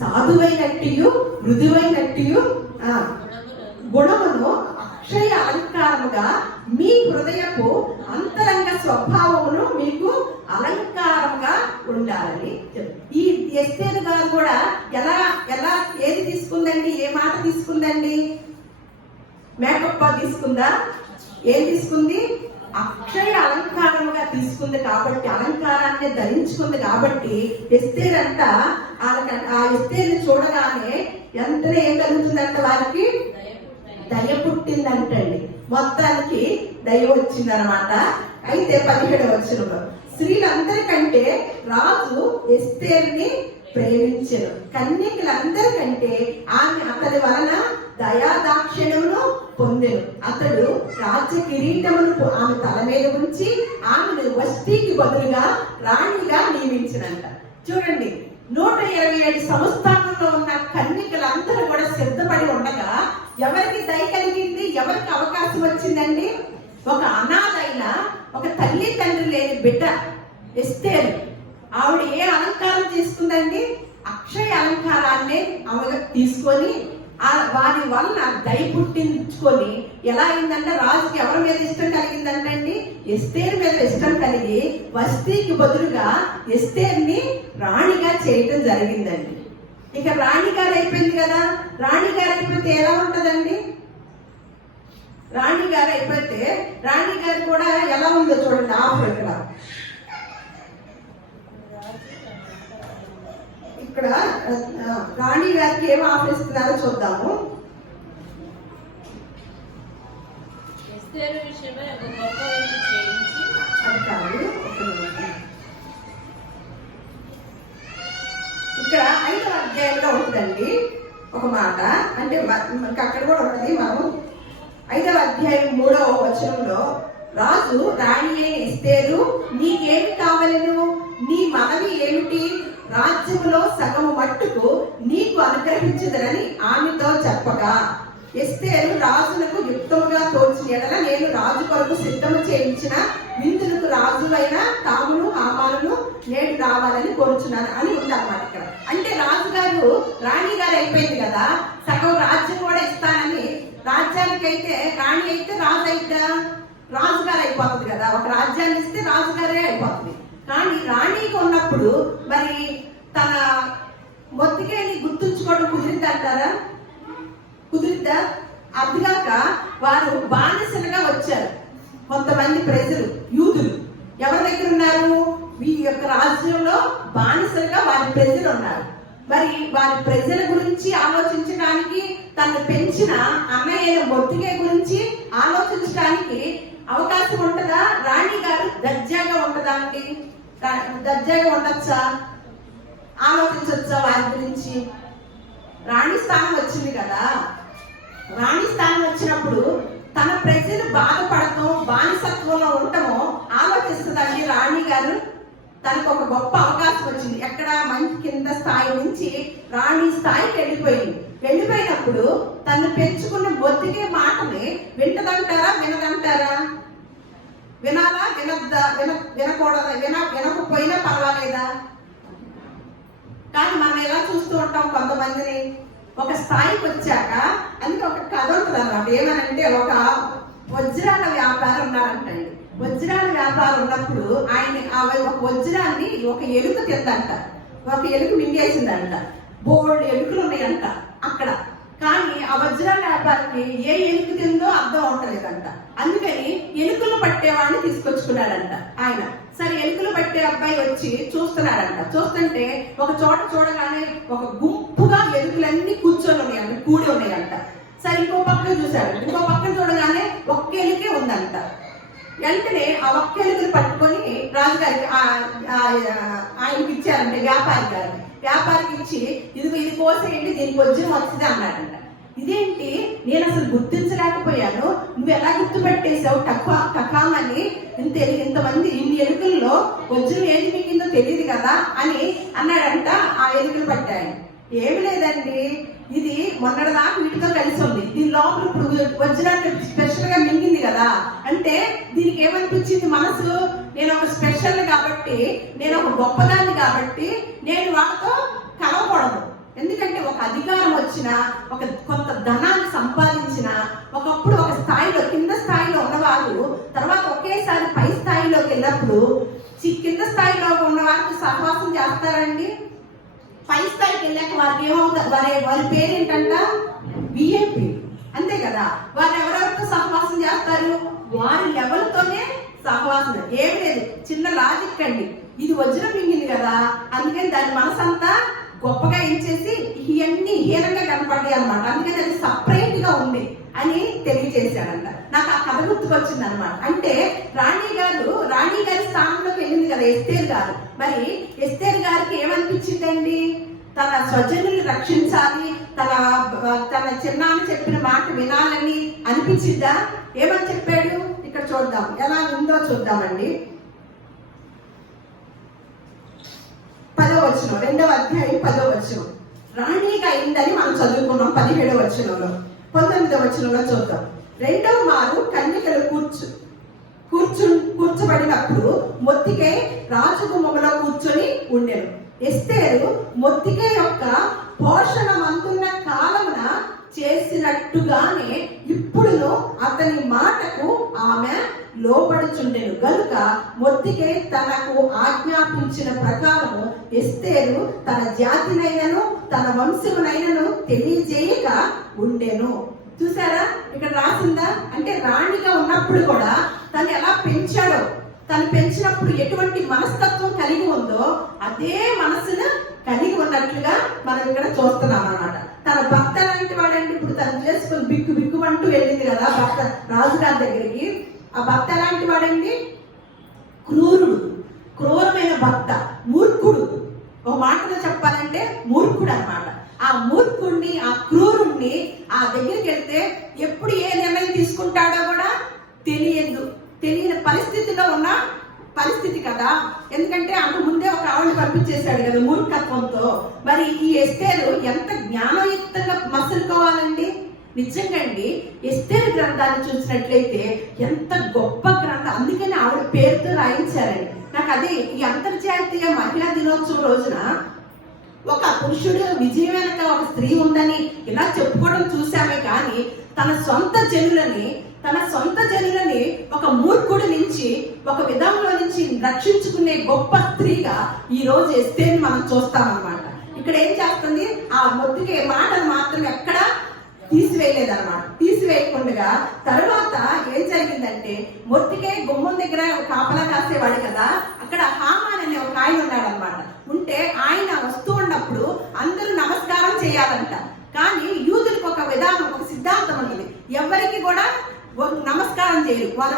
సాధువైనట్టు మృదువైనట్టు గుణమును అక్షయ అలంకారముగా మీ హృదయపు అంతరంగ స్వభావమును మీకు అలంకారంగా ఉండాలని. ఈ ఎస్తేరు గారు కూడా ఎలా ఏది తీసుకుందండి, ఏ మాట తీసుకుందండి? మేకప్ తీసుకుందా? ఏం తీసుకుంది? అక్షయ అలంకారముగా తీసుకుంది. కాబట్టి అలంకారాన్ని ధరించుకుంది. కాబట్టి ఎస్తేరు అంట ఆ ఎస్తేరుని చూడగానే వెంటనే ఏం కలుగుతుందంట, వారికి దయ పుట్టిందంటండి. మొత్తానికి దయ వచ్చిందనమాట. అయితే 17వ వచనంలో, స్త్రీలందరికంటే రాజు ఎస్తేరుని ప్రేమించెను, కన్యకలందరికంటే ఆమె అతని వలన దయాదాక్షిణ్యమును పొందెను. అతడు రాజ్య కిరీటమును ఆమె తల మీద ఉంచి ఆమెను వష్టికి బదులుగా రాణిగా నియమించినంట. చూడండి, 127 సంస్థానంలో ఉన్న కన్యకలందరూ కూడా సిద్ధపడి ఉండగా ఎవరికి దయ కలిగింది? ఎవరికి అవకాశం వచ్చిందండి? ఒక అనాథైన, ఒక తల్లి తండ్రి లేని బిడ్డ ఎస్తేరు. ఆవిడ ఏ అలంకారం తీసుకుందండి? అక్షయ అలంకారాన్ని ఆమె తీసుకొని వారి వలన దయ పుట్టించుకొని ఎలా అయిందంటే, రాజుకి ఎవరి మీద ఇష్టం కలిగిందంటండి? ఎస్తేరు మీద ఇష్టం కలిగి వష్టికి బదులుగా ఎస్తేరుని రాణిగా చేయటం జరిగిందండి. ఇక రాణిగారు అయిపోయింది కదా. రాణిగారు అయిపోతే ఎలా ఉంటదండి? రాణిగారు అయిపోతే రాణిగారు కూడా ఎలా ఉందో చూడండి. ఆఫర్ ఇక్కడ రాణి గారికి ఏం ఆఫర్ ఇస్తున్నారో చూద్దాము. ఇక్కడ 5వ అధ్యాయంలో ఉంటుందండి ఒక మాట. అంటే అక్కడ కూడా ఉంటుంది. మనం 5వ అధ్యాయం 3వ వచనంలో, రాజు రాణి అయిన ఎస్తేరు, నీకేమి కావలను? నీ మనవి ఏమిటి? రాజ్యములో సగము మట్టుకు నీకు అనుగ్రహించదనని ఆమెతో చెప్పగా, ఎస్తేరు రాజులకు యుక్తముగా తోచిన ఎడల నేను రాజు కొరకు సిద్ధము చేయించిన విందులకు రాజులైన తామును హామాలను నేడు రావాలని కోరుచున్నాను అని ఉందన్నమాట ఇక్కడ. అంటే రాజుగారు రాణి గారు అయిపోయింది కదా, సగం రాజ్యం కూడా ఇస్తానని. రాజ్యానికి అయితే రాణి అయితే రాజు అయితే రాజుగారు అయిపోతుంది కదా. ఒక రాజ్యాన్ని ఇస్తే రాజుగారే అయిపోతుంది. కానీ రాణిగా ఉన్నప్పుడు మరి తన మొత్తికేని గుర్తుంచుకోవడం కుదిరిద్దంటారా? కుదిరిద్దా? అదిగాక వారు బానిసలుగా వచ్చారు. కొంతమంది ప్రజలు, యూదులు ఎవరి దగ్గర ఉన్నారు? ఈ యొక్క రాజ్యంలో బానిసలుగా వారి ప్రజలు ఉన్నారు. మరి వారి ప్రజల గురించి ఆలోచించడానికి, తను పెంచిన అన్నయ్య మొత్తికే గురించి ఆలోచించడానికి అవకాశం ఉంటుందా? రాణి గారు దర్జాగా ఉంటుందా అండి? దర్జాగా ఉండొచ్చా? ఆలోచించొచ్చా వారి గురించి? రాణి స్థానం వచ్చింది కదా. రాణి స్థానం వచ్చినప్పుడు తన ప్రజలు బాధపడటం, బానిసత్వంలో ఉండటమో ఆలోచిస్తుందండి రాణి గారు. తనకు ఒక గొప్ప అవకాశం వచ్చింది. ఎక్కడ మంచి కింద స్థాయి నుంచి రాణి స్థాయికి వెళ్ళిపోయినప్పుడు తను పెంచుకున్న మొత్తికే మాటని వింటదంటారా వినదంటారా? వినాలా వినద్దా? వినకూడదా? వినకపోయినా పర్వాలేదా? కానీ మనం ఎలా చూస్తూ ఉంటాం కొంతమందిని, ఒక స్థాయికి వచ్చాక, అందుకే ఒక కథ ఉంటుంది అన్నమాట. ఏమనంటే ఒక వజ్రాల వ్యాపారం ఉన్నారంటండి. వజ్రాల వ్యాపారం ఉన్నప్పుడు ఒక వజ్రాన్ని ఒక ఎలుక తిందంట. ఒక ఎలుక మింగేసిందంట. బోల్డ్ ఎలుకలు ఉన్నాయంట అక్కడ. కానీ ఆ వజ్రాల వ్యాపారాన్ని ఏ ఎలుక తిందో అర్థం అవట్లేదంట. అందుకని ఎలుకలు పట్టేవాడిని తీసుకొచ్చుకున్నాడంట ఆయన. సరే, ఎలుకలు పట్టే అబ్బాయి వచ్చి చూస్తున్నాడంట. చూస్తుంటే ఒక చోట చూడగానే ఒక గుంపుగా ఎలుకలన్నీ కూర్చొని ఉన్నాయంట, కూడి ఉన్నాయంట. సరే, ఇంకో పక్కన చూశాడు. ఇంకో పక్కన చూడగానే ఒక్క ఎలుకే ఉందంట. వెంటనే ఆ ఒక్క ఎలుకలు పట్టుకొని రాజుగారికి ఆయనకి ఇచ్చారంట. వ్యాపారికి ఇచ్చి ఇది కోసేయండి, దీనికి వజ్రం వస్తుంది అన్నాడంట. ఇదేంటి, నేను అసలు గుర్తించలేకపోయాను, నువ్వు ఎలా గుర్తుపెట్టేసావు టకామని, ఇంతమంది ఇన్ని ఎలుకల్లో వజ్రం ఏది మిగిలిందో తెలియదు కదా అని అన్నాడంట. ఆ ఎలుకలు పట్టాయి. ఏమి లేదండి, ఇది మొన్నటిదాకా వీటితో కలిసి ఉంది, దీని లోపల ఇప్పుడు వజ్రాన్ని స్పెషల్ గా మింగింది కదా అంటే దీనికి ఏమనిపించింది మనసు, నేను ఒక స్పెషల్ కాబట్టి, నేను ఒక గొప్పదాన్ని కాబట్టి నేను వాళ్ళతో కలవకూడదు. ఎందుకంటే ఒక అధికారం వచ్చిన, ఒక కొంత ధనాన్ని సంపాదించిన, ఒకప్పుడు ఒక స్థాయిలో కింద స్థాయిలో ఉన్నవాళ్ళు తర్వాత ఒకేసారి పై స్థాయిలోకి వెళ్ళినప్పుడు కింద స్థాయిలో ఉన్న వారికి సహవాసం చేస్తారండి. పై స్థాయికి వెళ్ళాక వారికి ఏమవుతారు, వారి పేరేంటంట విఐపి, అంతే కదా. వారు ఎవరెవరితో సహవాసం చేస్తారు, వారి లెవెల్తోనే సహవాసం. ఏమి లేదు, చిన్న లాజిక్ అండి. ఇది వజ్రం మింగింది కదా, అందుకని దాని మనసంతా గొప్పగా ఇచ్చేసి ఇవన్నీ హీనంగా కనపడ్డాయి అనమాట. అందుకని అది సపరేట్ గా ఉంది అని తెలియజేశాడంట. నాకు ఆ కథ గుర్తుకొచ్చింది అనమాట. అంటే రాణి గారి స్థానంలోకి వెళ్ళింది కదా ఎస్తేర్ గారు. మరి ఎస్తేర్ గారికి ఏమనిపించిందండి, తన స్వజనుల్ని రక్షించాలి, తన చిన్నాన్ని చెప్పిన మాట వినాలని అనిపించిందా? ఏమని చెప్పాడు ఇక్కడ చూద్దాం, ఎలా ఉందో చూద్దామండి. 10వ వచనం, 2వ అధ్యాయం 10వ వచనం. రాణిగా అయిందని మనం చదువుకున్నాం 17వ వచనంలో. 19వ వచనంలో చూద్దాం. 2వ మారు కన్యకలు కూర్చోబడినప్పుడు మొత్తికే రాజగుమ్మలో కూర్చొని ఉండెను. ఎస్తేరు మొత్తికే యొక్క పోషణ అందున్న కాలమున చేసినట్టుగానే ఇప్పుడును అతని మాటకు ఆమె లోబడుచుండెను గనుక మొత్తికే తనకు ఆజ్ఞాపించిన ప్రకారము ఎస్తేరు తన జాతినైనను తన వంశమునైనను తెలియజేయక ఉండెను. చూసారా ఇక్కడ రాసిందా? అంటే రాణిగా ఉన్నప్పుడు కూడా తను ఎలా పెంచాడో, తను పెంచినప్పుడు ఎటువంటి మనస్తత్వం కలిగి ఉందో అదే మనసును కలిగి ఉన్నట్లుగా మనం ఇక్కడ చూస్తున్నాం అన్నమాట. తన భర్త లాంటి వాడండి. ఇప్పుడు తను చేసుకుని బిక్కు అంటూ వెళ్ళింది కదా భర్త రాజుగారి దగ్గరికి. ఆ భర్త లాంటి వాడండి, క్రూరమైన భర్త, మూర్ఖుడు. ఒక మాటలో చెప్పాలంటే మూర్ఖుడు అన్నమాట. ఆ మూర్ఖుడిని, ఆ క్రూరుణ్ణి ఆ దగ్గరికి వెళ్తే ఎప్పుడు ఏ నిర్ణయం తీసుకుంటాడో కూడా తెలియని పరిస్థితిలో ఉన్న పరిస్థితి కదా. ఎందుకంటే అంత ముందే ఒక ఆవిడ పంపించేశాడు కదా మూర్ఖత్వంతో. మరి ఈ ఎస్తేరు ఎంత జ్ఞానయుక్తంగా మసులుకోవాలండి. నిజంగా అండి, ఎస్తేరు గ్రంథాన్ని చూసినట్లయితే ఎంత గొప్ప గ్రంథం. అందుకని ఆవిడ పేరుతో రాయించారండి. నాకు అదే ఈ అంతర్జాతీయ మహిళా దినోత్సవం రోజున ఒక పురుషుడు విజయం వెనక ఒక స్త్రీ ఉందని ఇలా చెప్పుకోవడం చూసామే కానీ తన సొంత జనులని ఒక మూర్ఖుడి నుంచి, ఒక విధంలో నుంచి రక్షించుకునే గొప్ప స్త్రీగా ఈ రోజు ఎస్తేర్ని మనం చూస్తామన్నమాట. ఇక్కడ ఏం చేస్తుంది, ఆ మొత్తికే మాటలు మాత్రం ఎక్కడ తీసివేయలేదన్నమాట. తీసివేయకుండా తరువాత ఏం జరిగిందంటే, మొత్తికే గుమ్మం దగ్గర కాపలా కాసేవాడు కదా, అక్కడ హామాన్ అనే ఒక ఆయన ఉన్నాడనమాట. ఉంటే ఆయన వస్తూ ఉన్నప్పుడు అందరూ నమస్కారం చేయాలంట. కానీ యూదులకు ఒక విధానం, ఒక సిద్ధాంతం ఉన్నది, ఎవరికి కూడా నమస్కారం చేయరు. వారు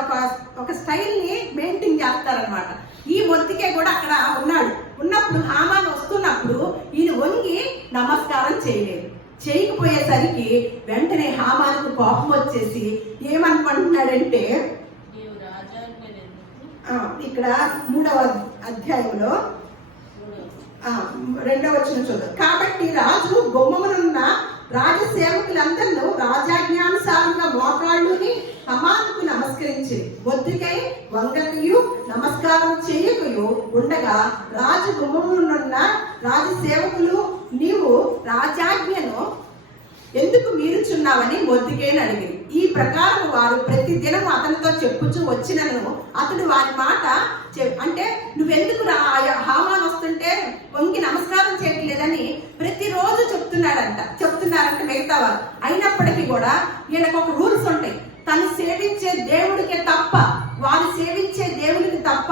ఒక స్టైల్ ని మెయింటైన్ చేస్తారనమాట. ఈ మొత్తికే కూడా అక్కడ ఉన్నప్పుడు హామాన్ వస్తున్నప్పుడు ఈయన వంగి నమస్కారం చేయకపోయేసరికి వెంటనే హామానుకు కోపం వచ్చేసి ఏమనుకుంటున్నాడంటే, ఇక్కడ 3వ అధ్యాయంలో 2వ వచనం చూద్దాం. కాబట్టి రాజు గుమ్మమునున్న రాజసేవకులందరూ రాజాజ్ఞానుసారంగా మోకాళ్ళుని హమానుకు నమస్కరించి మొద్దుకై వంగకయు నమస్కారం చేయకయు ఉండగా రాజు గుమ్మమునున్న రాజసేవకులు నీవు రాజాజ్ఞను ఎందుకు మీరుచున్నావని మొద్దుకైని అడిగింది. ఈ ప్రకారం వారు ప్రతి దినం అతనితో చెప్పుచూ వచ్చినను అతడు వారి మాట అంటే నువ్వెందుకు హామాన్ వస్తుంటే వంగి నమస్కారం చేయట్లేదని ప్రతిరోజు చెప్తున్నారంట మిగతా వారు. అయినప్పటికీ కూడా ఈయనకు ఒక రూల్స్ ఉంటాయి. తను సేవించే దేవుడికి తప్ప, వారు సేవించే దేవుడికి తప్ప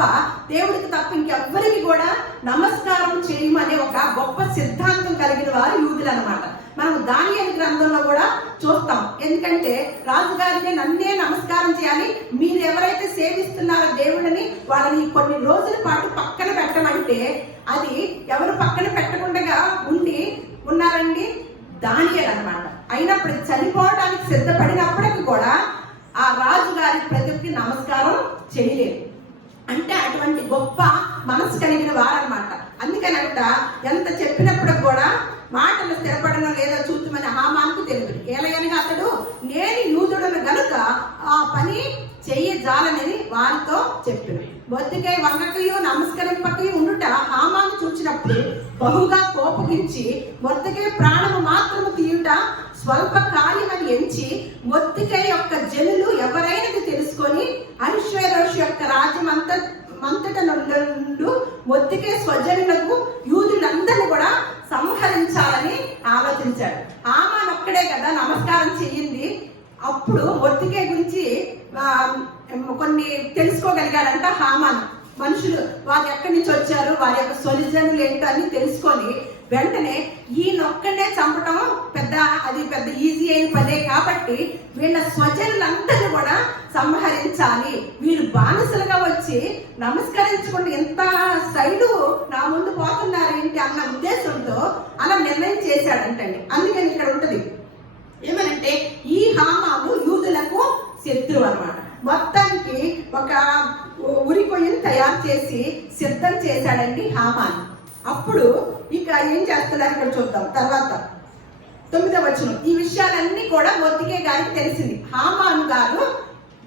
ఇంకెవ్వరికి కూడా నమస్కారం చేయమనే ఒక గొప్ప సిద్ధాంతం కలిగిన వారు యూదులు అన్నమాట. మనం దానియేలు గ్రంథంలో కూడా చూస్తాం. ఎందుకంటే రాజుగారిని నన్నే నమస్కారం చేయాలి, మీరు ఎవరైతే సేవిస్తున్నారో దేవుడిని వాళ్ళని కొన్ని రోజుల పాటు పక్కన పెట్టమంటే అది ఎవరు పక్కన పెట్టకుండా ఉన్నారండి దానియేలు అన్నమాట. అయినప్పుడు చనిపోవడానికి సిద్ధపడినప్పటికీ కూడా ఆ రాజుగారి ప్రతికి నమస్కారం చేయలేదు. అంటే అటువంటి గొప్ప మనసు కలిగిన వారన్నమాట. అందుకనంట ఎంత చెప్పినప్పుడు కూడా మాటలు స్థిరపడడం లేదో చూద్దామని హామానుకు తెలియదు. ఏలయనగా అతడు నేను యూదుడను గనుక ఆ పని చెయ్యజాలని వారితో చెప్పాడు. మొద్దుకై వంగకయు నమస్కరింపకయు ఉండుట హామాను చూచినప్పుడు బహుగా కోపగించి మొద్దుకై ప్రాణము మాత్రము తీయుట స్వల్ప కార్యమని ఎంచి మొద్దుకై యొక్క జనులు ఎవరైనది తెలుసుకొని అహష్వేరోషు యొక్క రాజ్యం మంతట నుండు మొద్దుకై స్వజనులకు యూదులందరినీ కూడా సంహరించాలని ఆలోచించాడు. హామాను ఒక్కడే కదా నమస్కారం చెయ్యింది. అప్పుడు మొద్దుకై గురించి కొన్ని తెలుసుకోగలిగాడంట హామాను. మనుషులు వారు ఎక్కడి నుంచి వచ్చారు, వారి యొక్క సొలిజనులు ఏంటో అని తెలుసుకొని వెంటనే ఈయనొక్కడే చంపటం పెద్ద ఈజీ అయిన పదే. కాబట్టి వీళ్ళ స్వజనులందరినీ కూడా సంహరించాలి, వీరు బానిసలుగా వచ్చి నమస్కరించుకుంటూ ఎంత స్టైలు నా ముందు పోతున్నారేంటి అన్న ఉద్దేశంతో అలా నిర్ణయం చేశాడంటండి. అందుకని ఇక్కడ ఉంటది ఏమనంటే ఈ హామాను యూదులకు శత్రువు అన్నమాట. మొత్తానికి ఒక ఉరి కొయ్యను తయారు చేసి సిద్ధం చేశాడండి హామాన్. అప్పుడు ఇక ఏం చేస్తున్నారు ఇక్కడ చూద్దాం. తర్వాత 9వ వచనం, ఈ విషయాలన్నీ కూడా మొద్దుకై గారికి తెలిసింది. హామాను గారు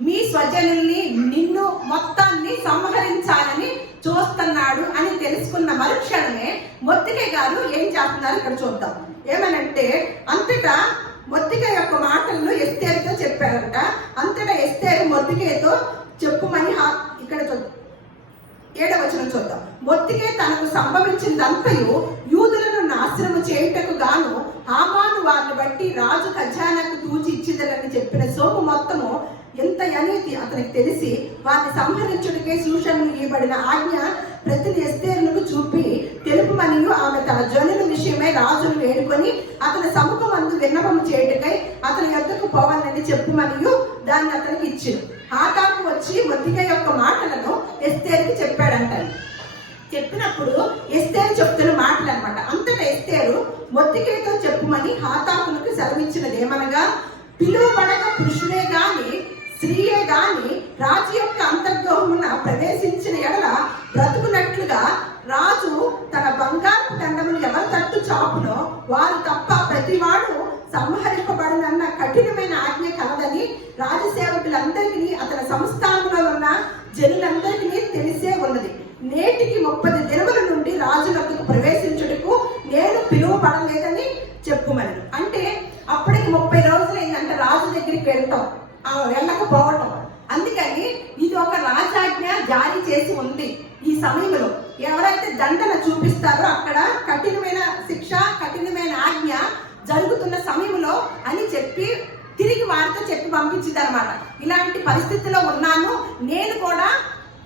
మీ స్వజనుల్ని నిన్ను మొత్తాన్ని సంహరించాలని చూస్తున్నాడు అని తెలుసుకున్న మరుక్షణమే మొద్దుకై గారు ఏం చేస్తున్నారు ఇక్కడ చూద్దాం. ఏమనంటే అంతటా మొద్దుకై యొక్క మాటలను ఎస్తేరుతో చెప్పారంట. అంతటా ఎస్తేరు మొద్దుకైతో చెప్పుమని ఇక్కడ 7వ వచనం చూద్దాం. మొద్దుకై తనకు సంభవించిందంతయు యూదులను నాశనము చేయుటకు గాను హామాను వారిని బట్టి రాజు ఖజానాకు తూచి ఇచ్చిదలని చెప్పిన సోము మొత్తము ఎంత అనేది అతనికి తెలిసి వారిని సంహరించుడికే సూచనలు ఇవ్వబడిన ఆజ్ఞ ప్రతి ఎస్తేరులకు చూపి తెలుపుమనియు ఆమె తన జనుల విషయమై రాజును వేడుకొని అతని సముఖమందు విన్నపం చేయుటకై అతని యొద్దకు పోవాలని చెప్పుమనియు దాన్ని అతనికి ఇచ్చింది. హాతాకు వచ్చి మొద్దుకై యొక్క మాటలను ఎస్తేరుకి చెప్పాడంట. చెప్పినప్పుడు ఎస్తేరు చెప్తున్న మాటలు అనమాట. అంతటా ఎస్తేరు మొద్దుకైతో చెప్పుమని హాతాకులకు సెలవిచ్చినది ఏమనగా, పిలువబడక పురుషుడే గాని స్త్రీయే గాని రాజు యొక్క అంతర్గోహమున ప్రవేశించిన ఎడల బ్రతుకున్నట్లుగా రాజు తన బంగారు దండమును ఎవరి తట్టు చాపునో వారు తప్ప ప్రతివాడు సంహరింపబడునన్న కఠినమైన ఆజ్ఞ కలదని రాజసేవకులందరికీ అతని సంస్థానంలో ఉన్న జనులందరికీ తెలిసే ఉన్నది. నేటికి 30 దినముల నుండి రాజులకు ప్రవేశించుటకు నేను పిలువబడలేదని చెప్పుమని. అంటే అప్పటికి 30 రోజులైందంటే రాజు దగ్గరికి వెళ్ళకపోవటం. అందుకని ఇది ఒక రాజాజ్ఞ జారీ చేసి ఉంది. ఈ సమయంలో ఎవరైతే దండన చూపిస్తారో అక్కడ కఠినమైన శిక్ష, కఠినమైన ఆజ్ఞ జరుగుతున్న సమయంలో అని చెప్పి తిరిగి వారితో చెప్పి పంపించింది అనమాట. ఇలాంటి పరిస్థితిలో ఉన్నాను, నేను కూడా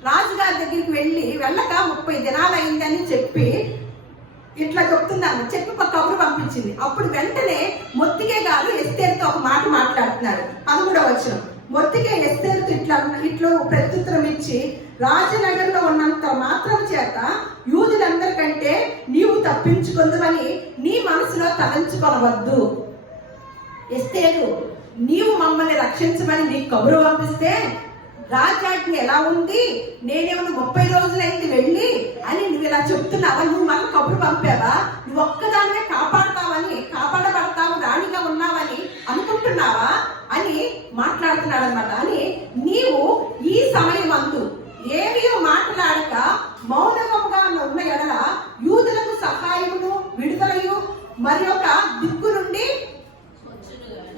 రాజుగారి దగ్గరికి వెళ్ళక 30 దినాలు అయిందని చెప్పి ఇట్లా చెప్తున్నాను చెప్పి కబురు పంపించింది. అప్పుడు వెంటనే మొద్దుకై గారు ఎస్తేరుతో ఒక మాట మాట్లాడుతున్నారు. 13వ వచనం, మొద్దుకై ఎస్తేరుతో ఇట్లా ప్రత్యుత్తరం ఇచ్చి, రాజనగర్లో ఉన్నంత మాత్రం చేత యూదులందరికంటే నీవు తప్పించుకుందువని నీ మనసులో తలంచుకొనవద్దు. ఎస్తేరు, నీవు మమ్మల్ని రక్షించమని నీకు కబురు పంపిస్తే రాజ్యాజ్ఞ ఎలా ఉంది, నేనేమన్నా 30 రోజులైంది వెళ్ళి అని నువ్వు ఇలా చెప్తున్నావా? నువ్వు మన కబురు పంపావా? నువ్వు ఒక్కదాన్నే కాపాడబడతావు, రాణిగా ఉన్నావని అనుకుంటున్నావా అని మాట్లాడుతున్నాడు అనమాట. అని నీవు ఈ సమయం అందు ఏమీ మాట్లాడక మౌనముగా ఉన్న ఎడల యూదులకు సహాయమును విడుదలయు మరి ఒక దిక్కు నుండి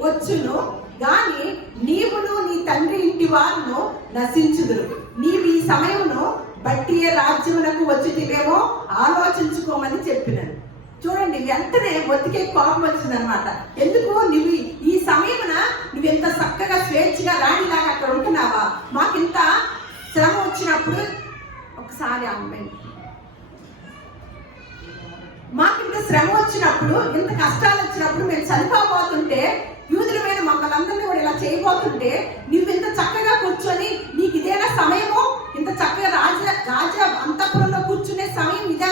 వచ్చును గాని నీవును నీ తండ్రి ఇంటి వారును నశించుదురు. నీవు ఈ సమయమును బట్టి రాజ్యమునకు వచ్చితివేమో ఆలోచించుకోమని చెప్పినాను. చూడండి, వెంటనే మొత్తికే కోపం వచ్చిందనమాట. ఎందుకు నువ్వు ఈ సమయమున నువ్వెంత చక్కగా స్వేచ్ఛగా రాణిలాగా అక్కడ ఉంటున్నావా? మాకింత శ్రమ వచ్చినప్పుడు ఒకసారి అమ్మాయి మాకింత శ్రమ వచ్చినప్పుడు, ఇంత కష్టాలు వచ్చినప్పుడు మేము చనిపోబోతుంటే, యూదుల మీద మమ్మల్ని అందరినీ కూడా ఇలా చేయబోతుంటే నువ్వు ఇంత చక్కగా కూర్చొని నీకు ఇదేనా సమయము? ఇంత చక్కగా రాజ అంతఃపురంలో కూర్చునే సమయం ఇదా?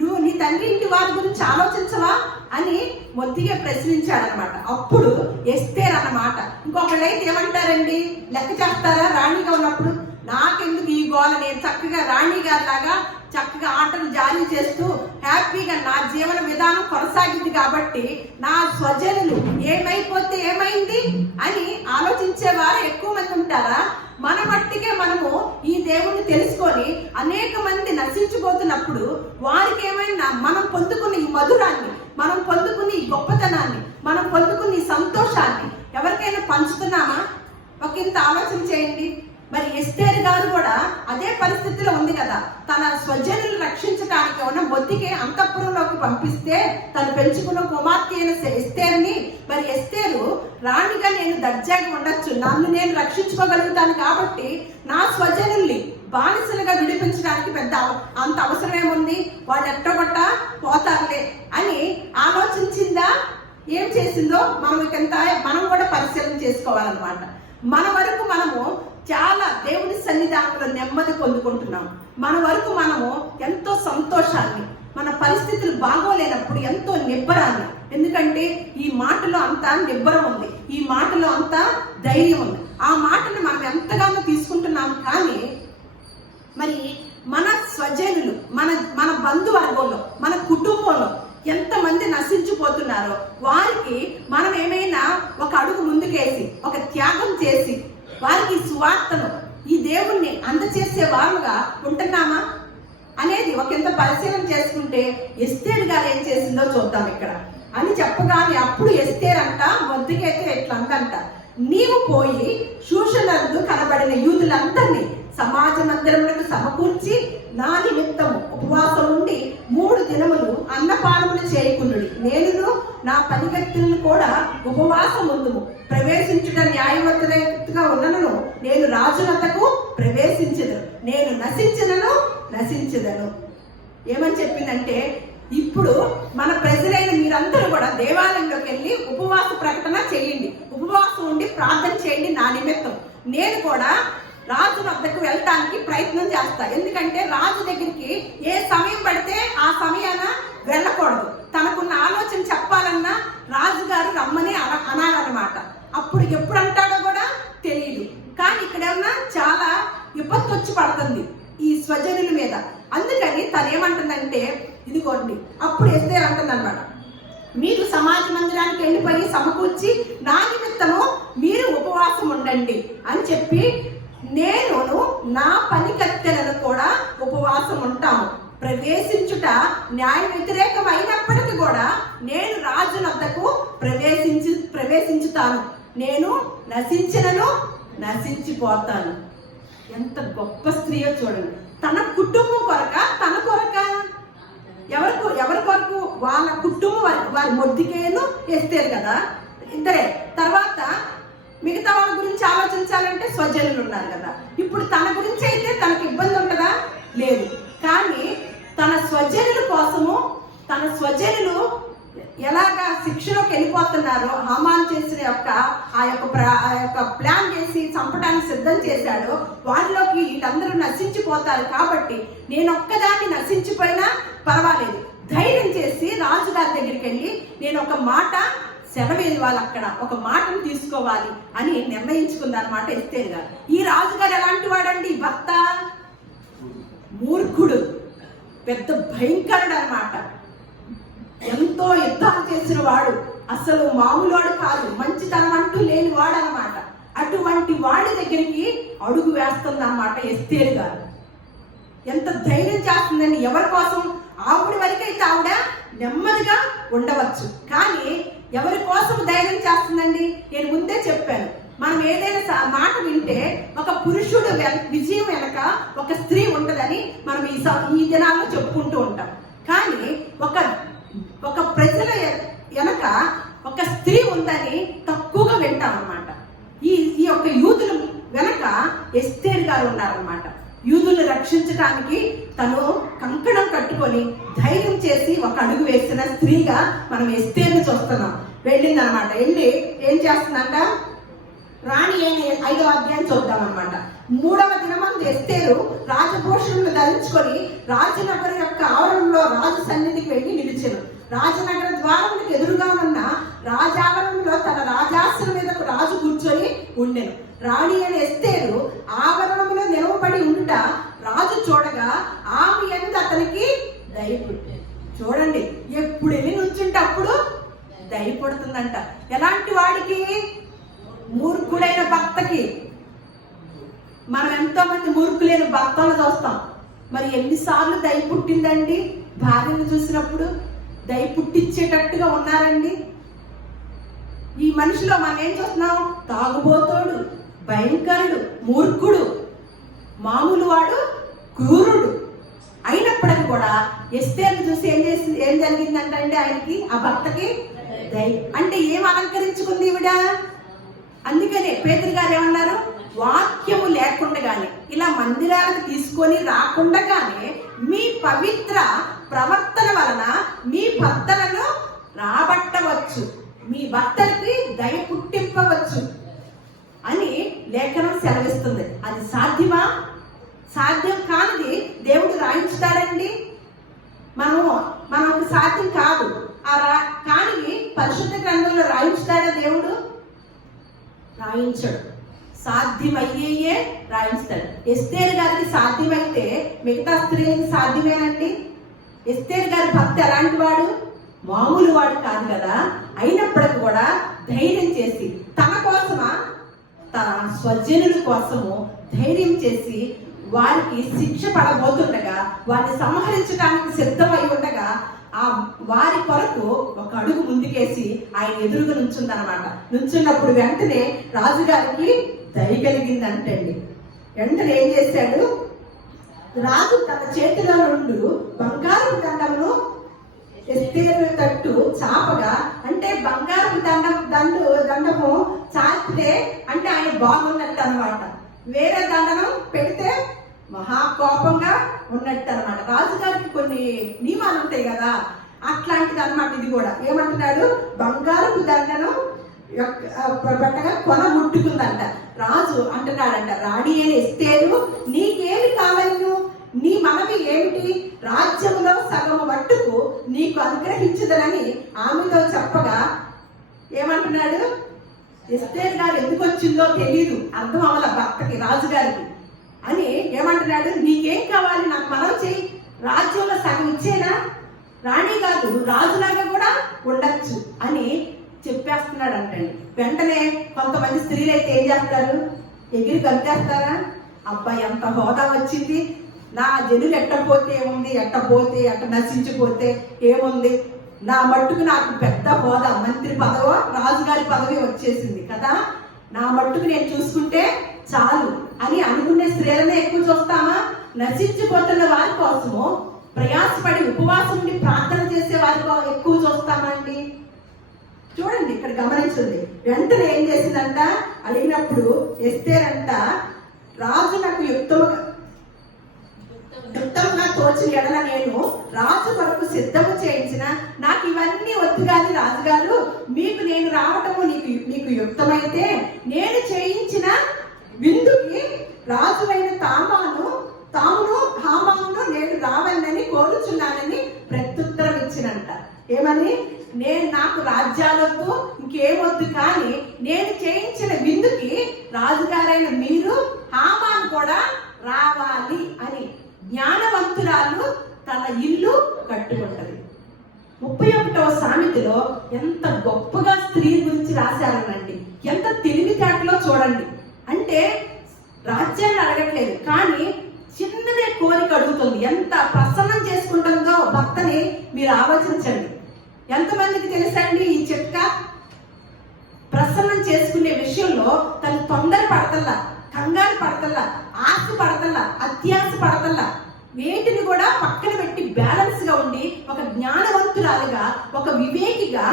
నువ్వు నీ తండ్రి ఇంటి వారి గురించి ఆలోచించవా అని మొద్దిగా ప్రశ్నించాడనమాట. అప్పుడు ఎస్తేర్ అన్నమాట. ఇంకొకళ్ళైతే ఏమంటారండి, లెక్క చేస్తారా? రాణిగా ఉన్నప్పుడు నాకెందుకు ఈ గోల, నేను చక్కగా రాణి గారి లాగా చక్కగా ఆటలు జారీ చేస్తూ హ్యాపీగా నా జీవన విధానం కొనసాగింది కాబట్టి నా స్వజనులు ఏమైపోతే ఏమైంది అని ఆలోచించేవారు ఎక్కువ మంది ఉంటారా? మన మట్టికే మనము ఈ దేవుణ్ణి తెలుసుకొని అనేక మంది నశించిపోతున్నప్పుడు వారికి ఏమైనా మనం పొందుకున్న ఈ మధురాన్ని, మనం పొందుకున్న ఈ గొప్పతనాన్ని, మనం పొందుకున్న ఈ సంతోషాన్ని ఎవరికైనా పంచుతున్నామా? ఒక ఇంత ఆలోచన చేయండి. మరి ఎస్తేర్ గారు కూడా అదే పరిస్థితిలో ఉంది కదా. తన స్వజనులు రక్షించడానికి ఉన్న మొద్దికే అంతఃపురంలోకి పంపిస్తే తను పెంచుకున్న కుమార్తె అయిన ఎస్తేర్ని, మరి ఎస్తేరు రాణిగా నేను దర్జాగా ఉండొచ్చు, నన్ను నేను రక్షించుకోగలుగుతాను కాబట్టి నా స్వజనుల్ని బానిసలుగా విడిపించడానికి పెద్ద అంత అవసరం ఏముంది, వాళ్ళు ఎట్టగొట్ట పోతారులే అని ఆలోచించిందా? ఏం చేసిందో మనం కూడా పరిశీలన చేసుకోవాలన్నమాట. మన వరకు మనము చాలా దేవుని సన్నిధానంలో నెమ్మది పొందుకుంటున్నాం. మన వరకు మనము ఎంతో సంతోషాన్ని, మన పరిస్థితులు బాగోలేనప్పుడు ఎంతో నిబ్బరాన్ని, ఎందుకంటే ఈ మాటలో అంత నిబ్బరం ఉంది, ఈ మాటలో అంత ధైర్యం ఉంది. ఆ మాటను మనం ఎంతగానో తీసుకుంటున్నాం. కానీ మరి మన స్వజనులు, మన బంధువర్గంలో, మన కుటుంబంలో ఎంతమంది నశించిపోతున్నారో వారికి మనం ఏమైనా ఒక అడుగు ముందుకేసి, ఒక త్యాగం చేసి వారికి సువార్తను, ఈ దేవుణ్ణి అందచేసే వారుగా ఉంటున్నామా అనేది ఒకంత పరిశీలన చేసుకుంటే ఎస్తేర్ గారు ఏం చేసిందో చూద్దాం ఇక్కడ. అని చెప్పగానే అప్పుడు ఎస్తేర్ అంట మొద్దుకైతే ఎట్లా అందంట, నీవు పోయి షూషనందు కనబడిన యూదులందరినీ సమాజ మందిరములకు సమకూర్చి నా నిమిత్తము ఉపవాసం ఉండి 3 దినములు అన్నపానములు చేయకునుడి. నేను నా పనిగట్టులను కూడా ఉపవాసం ఉందుము. ప్రవేశించుట న్యాయవంతుగా ఉన్నను నేను రాజునతకు ప్రవేశించదను, నేను నశించదను. ఏమని చెప్పిందంటే, ఇప్పుడు మన ప్రజలైన మీరందరూ కూడా దేవాలయంలోకి వెళ్ళి ఉపవాస ప్రకటన చేయండి, ఉపవాసం ఉండి ప్రార్థన చేయండి నా నిమిత్తం. నేను కూడా రాజు వద్దకు వెళ్ళటానికి ప్రయత్నం చేస్తా. ఎందుకంటే రాజు దగ్గరికి ఏ సమయం పడితే ఆ సమయాన వెళ్ళకూడదు. తనకున్న ఆలోచన చెప్పాలన్నా రాజుగారు రమ్మని అనాలన్నమాట. అప్పుడు ఎప్పుడు అంటాడో కూడా తెలియదు. కానీ ఇక్కడ ఏమన్నా చాలా విపత్తు వచ్చి పడుతుంది ఈ స్వజనుల మీద. అందుకని తను ఏమంటుందంటే, ఇదిగోండి, అప్పుడు ఎస్తేర్ అంటుంది అనమాట, మీరు సమాజ మందిరానికి వెళ్ళిపోయి సమకూర్చి నా నిమిత్తము మీరు ఉపవాసం ఉండండి అని చెప్పి, నేను నా పని కత్తెలను కూడా ఉపవాసం ఉంటాము. ప్రవేశించుట న్యాయ వ్యతిరేకమైనప్పటికీ కూడా నేను రాజు వద్దకు ప్రవేశించుతాను. నేను నశించిపోతాను. ఎంత గొప్ప స్త్రీయో చూడండి. తన కుటుంబం తన కొరక ఎవరి కొరకు? వాళ్ళ కుటుంబం వారి మొద్దికేను ఎస్తేరు కదా, ఇద్దరే. తర్వాత మిగతా వాళ్ళ గురించి ఆలోచించాలంటే స్వజనులు ఉన్నారు కదా. ఇప్పుడు తన గురించి అయితే తనకు ఇబ్బంది ఉంటుందా? లేదు. కానీ తన స్వజనుల కోసము, తన స్వజనులు ఎలాగా శిక్షలోకి వెళ్ళిపోతున్నారో, హామాన్ చేసిన ఆ యొక్క ప్లాన్ చేసి చంపడానికి సిద్ధం చేశాడో, వాళ్ళలోకి వీళ్ళందరూ నశించిపోతారు కాబట్టి నేను ఒక్కదాన్ని నశించిపోయినా పర్వాలేదు, ధైర్యం చేసి రాజుగారి దగ్గరికి వెళ్ళి నేను ఒక మాట సెలవేది వాళ్ళు అక్కడ ఒక మాటను తీసుకోవాలి అని నిర్ణయించుకుందన్నమాట ఎస్తేరు గారు. ఈ రాజుగారు ఎలాంటి వాడండి? భర్త మూర్ఖుడు, పెద్ద భయంకరుడు అన్నమాట. ఎంతో యుద్ధాలు చేసిన వాడు, అసలు మామూలు వాడు కాదు, మంచితనం అంటూ లేని వాడు అన్నమాట. అటువంటి వాడి దగ్గరికి అడుగు వేస్తుంది అన్నమాట ఎస్తేరు గారు. ఎంత ధైర్యం చేస్తుందండి! ఎవరి కోసం? ఆవిడ వరకైతే ఆవిడ నెమ్మదిగా ఉండవచ్చు, కానీ ఎవరి కోసం ధైర్యం చేస్తుందండి? నేను ముందే చెప్పాను, మనం ఏదైనా మాట వింటే ఒక పురుషుడు విజయం వెనక ఒక స్త్రీ ఉంటదని మనం ఈ దినాల్లో చెప్పుకుంటూ ఉంటాం. కానీ ఒక ప్రజల వెనక ఒక స్త్రీ ఉందని తక్కువగా వింటాం అన్నమాట. ఈ యొక్క యూదుల వెనక ఎస్తేరు గారు ఉన్నారన్నమాట. యూదుల్ని రక్షించడానికి తను కంకణం కట్టుకొని ధైర్యం చేసి ఒక అడుగు వేసిన స్త్రీగా మనం ఎస్తేరుని చూస్తున్నాం. వెళ్ళిందనమాట. వెళ్ళి ఏం చేస్తుందంట? రాణి అయిన 5వ అధ్యాయం చూద్దాం అనమాట. 3వ దినమందు ఎస్తేరు రాజభూషణులు ధరించుకొని రాజనగరం యొక్క ఆవరణలో రాజు సన్నిధికి వెళ్ళి నిలిచెను. రాజనగర ద్వారములకు ఎదురుగా ఉన్న రాజావరణంలో తన రాజాసనం మీద రాజు కూర్చొని ఉండెను. రాణి అయిన ఎస్తేరు ఆవరణంలో నిలవబడి ఉండుట రాజు చూడగా ఆమె యందు అతనికి దయపుట్టు. చూడండి, ఎప్పుడు వెళ్ళి నుంచుంటే అప్పుడు దయపడుతుందంట. ఎలాంటి వాడికి? మూర్ఖుడైన భర్తకి. మనం ఎంతో మంది మూర్ఖులైన భర్తలు చూస్తాం. మరి ఎన్నిసార్లు దయ పుట్టిందండి భార్యను చూసినప్పుడు? దయ పుట్టించేటట్టుగా ఉన్నారండి. ఈ మనిషిలో మనం ఏం చూస్తున్నాం? తాగుబోతోడు, భయంకరుడు, మూర్ఖుడు, మామూలు వాడు, క్రూరుడు. అయినప్పటికీ కూడా ఎస్తేరును చూసి ఏం జరిగిందంటే అండి ఆయనకి, ఆ భర్తకి దయ. అంటే ఏం అలంకరించుకుంది ఈవిడ? అందుకనే పేతురు గారు ఏమన్నారు? వాక్యము లేకుండానే, ఇలా మందిరాలకు తీసుకొని రాకుండానే మీ పవిత్ర ప్రవర్తన వలన మీ భర్తలను రాబట్టవచ్చు, మీ భర్తలకి దయ పుట్టింపవచ్చు అని లేఖనం సెలవిస్తుంది. అది సాధ్యమా? సాధ్యం కానిది దేవుడు రాయించుతాడండి. మనకు సాధ్యం కాదు. కానీ పరిశుద్ధ గ్రంథంలో రాయించుతాడా దేవుడు? రాయించడు. సాధ్యమయ్యే రాయిస్తాడు. ఎస్తేరు గారికి సాధ్యమైతే మిగతా స్త్రీలకు సాధ్యమేనండి. ఎస్తేరు గారి భర్త ఎలాంటి వాడు? మామూలు వాడు కాదు కదా. అయినప్పటికీ కూడా ధైర్యం చేసి తన కోసమా, తన స్వజనుల కోసము ధైర్యం చేసి వారికి శిక్ష పడబోతుండగా, వారిని సంహరించడానికి సిద్ధమై ఉండగా ఆ వారి కొరకు ఒక అడుగు ముందుకేసి ఆయన ఎదురుగా నుంచుందనమాట. నుంచున్నప్పుడు వెంటనే రాజుగారికి దయ కలిగిందంటండి. వెంటనే ఏం చేశాడు? రాజు తన చేతిలో నుండి బంగారు దండమును ఎస్తేరు తట్టు చాపగా, అంటే బంగారు దండము చాపితే అంటే ఆయన బాగున్నట్టు అనమాట. వేరే దండను పెడితే మహాకోపంగా ఉన్నట్టు అనమాట. రాజుగారికి కొన్ని నియమాలు ఉంటాయి కదా, అట్లాంటిది అనమాట ఇది కూడా. ఏమంటున్నాడు? బంగారపు దండను పెట్టగా కొన ముట్టుకుందంట. రాజు అంటున్నాడంట, రాణి అని ఎస్తేరు, నీకేమి కావాలను? నీ మనవి ఏమిటి? రాజ్యంలో సగము మట్టుకు నీకు అనుగ్రహించదనని ఆమెతో చెప్పగా ఏమంటున్నాడు? ఎస్తేరు గారు ఎందుకు వచ్చిందో తెలియదు, అర్థం అవ్వాల భర్తకి, రాజుగారికి. అని ఏమంటున్నాడు? నీకేం కావాలి? నాకు మనవి చెయ్యి, రాజ్యంలో సగం ఇచ్చేనా? రాణి కాదు, రాజులాగా కూడా ఉండొచ్చు అని చెప్పేస్తున్నాడు అంటండి. వెంటనే కొంతమంది స్త్రీలు అయితే ఏం చేస్తారు? ఎగిరి గంతేస్తారా? అబ్బాయి ఎంత హోదా వచ్చింది, నా జనులు ఎట్టపోతే ఏముంది, ఎట్ట నశించిపోతే ఏముంది, నా మట్టుకు నాకు పెద్ద హోదా, మంత్రి పదవో రాజుగారి పదవి వచ్చేసింది కదా, నా మట్టుకు నేను చూసుకుంటే చాలు అని అనుకునే స్త్రీలనే ఎక్కువ చూస్తామా? నశించిపోతున్న వారి కోసము ప్రయాసపడి ఉపవాసం ఉండి ప్రార్థన చేసే వారికో ఎక్కువ చూస్తామండి. చూడండి ఇక్కడ గమనించండి. వెంటనే ఏం చేసిందంట? అడిగినప్పుడు ఎస్తేరంట, రాజు నాకు యుక్తంగా తోచిన ఎడల నేను రాజు వరకు సిద్ధము చేయించిన, నాకు ఇవన్నీ వద్దు కానీ రాజుగారు, మీకు నేను రావటము నీకు యుక్తమైతే నేను చేయించిన విందుకి రాజువైన తామును హామాను నేను రావాలని కోరుచున్నానని ప్రత్యుత్తరం ఇచ్చినంట. ఏమని? నాకు రాజ్యాలతో కానీ నేను చేయించిన విందుకి రాజుగారైన మీరు హామాను కూడా రావాలి అని జ్ఞానవంతురాలు తన ఇల్లు కట్టుకుంటది. 31వ సామెతలో ఎంత గొప్పగా స్త్రీ గురించి రాశారనండి. ఎంత తెలివితేటలో చూడండి. అంటే రాజ్యాన్ని అడగట్లేదు, కానీ చిన్నదే కోరిక అడుగుతుంది. ఎంత ప్రసన్నం చేసుకుంటుందో భర్తని మీరు ఆలోచించండి. ఎంతమందికి తెలుసండి ఈ చిట్కా? ప్రసన్నం చేసుకునే విషయంలో తను తొందర పడతల్లా, కంగారు పడతల్లా, ఆశ పడతల్లా, అత్యాశ పడతల్లా, వేటిని కూడా పక్కన పెట్టి బ్యాలెన్స్ గా ఉండి ఒక జ్ఞానవంతురాలుగా, ఒక వివేకిగా.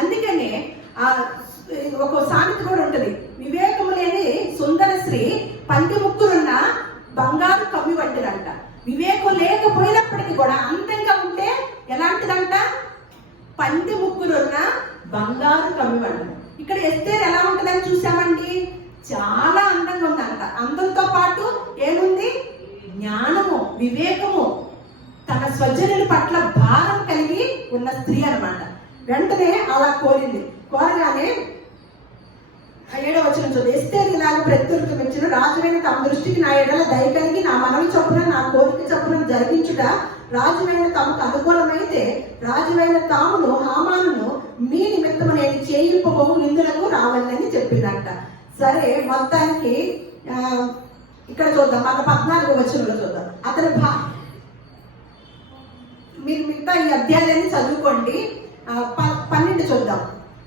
అందుకనే ఒక సామెత కూడా ఉంటది, వివేకము లేని సుందర స్త్రీ పంది ముక్కులున్న బంగారు కమ్మి వంటిదంట. వివేకం లేకపోయినప్పటికీ కూడా అందంగా ఉంటే ఎలాంటిదంట? పంది ముక్కులున్న బంగారు కమ్మి వంట. ఇక్కడ ఎస్తేర్ ఎలా ఉంటుందని చూసామండి, చాలా అందంగా ఉందంట. అందంతో పాటు ఏముంది? జ్ఞానము, వివేకము, తన స్వజనుల పట్ల భారం కలిగి ఉన్న స్త్రీ అన్నమాట. వెంటనే అలా కోరింది. కోరగానే 7వ వచనం చూద్దాం. ఎస్తేరు ఇలాగ ప్రత్యుత్తరం ఇచ్చిన, రాజువైన తమ దృష్టికి నా ఎడల దయ కలిగి నా మనవి చొప్పున నా కోరిక చొప్పున జరిగించుట రాజువైన తమకు అనుకూలమైతే రాజువైన తామును హామానును మీ నిమిత్తము నేను చేయింపబో విందులకు రావాలని చెప్పిందంట. సరే, మొత్తానికి ఇక్కడ చూద్దాం, మన 14వ వచనంలో చూద్దాం. అతని మీరు మిగతా ఈ అధ్యాయాన్ని చదువుకోండి. 12 చూద్దాం.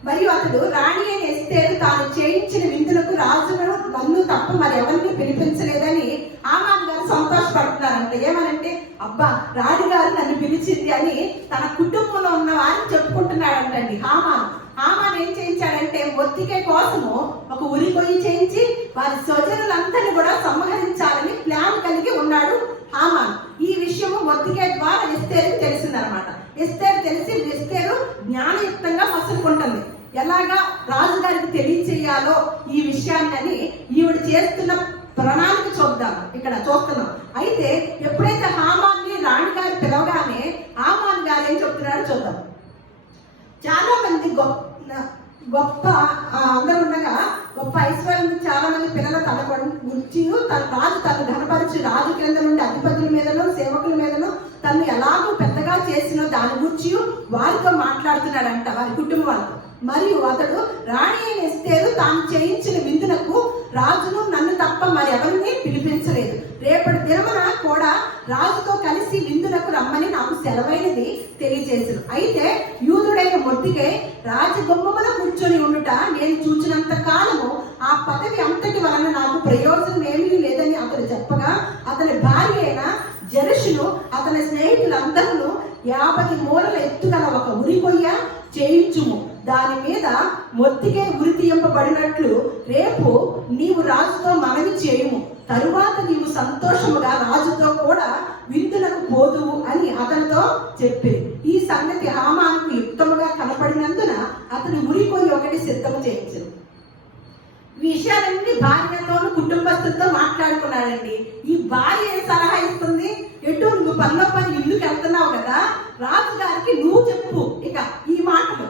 మరియు అతడు రాణి అయిన ఎస్తేరు తాను చేయించిన విందులకు రాజును నన్ను తప్ప మరి ఎవరిని పిలిపించలేదని హామాను గారు సంతోషపడుతున్నారంట. ఏమనంటే, అబ్బా రాణిగారు నన్ను పిలిచింది అని తన కుటుంబంలో ఉన్న వారిని చెప్పుకుంటున్నాడంటండి హామాను ఏం చేయించాడంటే, మొర్దెకై కోసము ఒక ఉరి కొయ్యి చేయించి వారి స్వజనులందరినీ కూడా సంహరించాలని ప్లాన్ కలిగి ఉన్నాడు హామాను. ఈ విషయము మొర్దెకై ద్వారా ఎస్తేరుకి తెలిసిందనమాట. ఎస్తేరు తెలిసి ఎస్తేరు జ్ఞానయుక్తంగా మసులుకుంటుంది. ఎలాగా రాజుగారికి తెలియచేయాలో ఈ విషయాన్ని ఈవిడ చేస్తున్న ప్రణాళిక ఇక్కడ చూస్తున్నాం. అయితే ఎప్పుడైతే హామాన్ని రాణిగారు పిలవగానే హామాన్ గారు ఏం చెప్తున్నారో చూద్దాం. చాలా మంది గొప్ప అందరూ ఉండగా గొప్ప ఐశ్వర్యం చాలా మంది పిల్లలు తన గురించి రాజు తను ఘనపరిచి రాజు కింద నుండి అధిపతుల మీదను సేవకుల మీదను తను ఎలాగో పెద్దగా చేసినో దాని గురించి వారితో మాట్లాడుతున్నాడంట, వారి కుటుంబాలతో. మరియు అతడు రాణి అయిన ఎస్తేరు తాను చేయించిన విందులకు రాజును నన్ను తప్ప మరి ఎవరిని పిలిపించలేదు. రేపటి దినమున కూడా రాజుతో కలిసి విందులకు రమ్మని నాకు సెలవైనది తెలియజేశాను. అయితే యూదుడైన మొర్దెకై రాజగుమ్మములో కూర్చొని ఉండుట నేను చూచినంత కాలము ఆ పదవి అంతటి వలన నాకు ప్రయోజనం ఏమీ లేదని అతడు చెప్పగా, అతని భార్య అయిన జెరషును అతని స్నేహితులందరూ 50 మూరల ఎత్తుగల ఒక ఉరి కొయ్య చేయించుము, దాని మీద మొర్దెకై ఉరి తీయింపబడినట్లు రేపు నీవు రాజుతో మనవి చేయుము, తరువాత నీవు సంతోషముగా రాజుతో కూడా విందులకు పోదువు అని అతనితో చెప్పింది. ఈ సంగతి హామానుకు యుక్తముగా కనపడినందున అతని ఉరి కొయ్య ఒకటి సిద్ధము చేయించింది. విషయాలన్నీ భార్యతోనూ కుటుంబస్తులతో మాట్లాడుకున్నాడండి. ఈ భార్య ఏం సలహా ఇస్తుంది? ఎటు నువ్వు పనిలో పని ఇల్లుకి వెళ్తున్నావు కదా, రాజుగారికి నువ్వు చెప్పు ఇక ఈ మాటలు,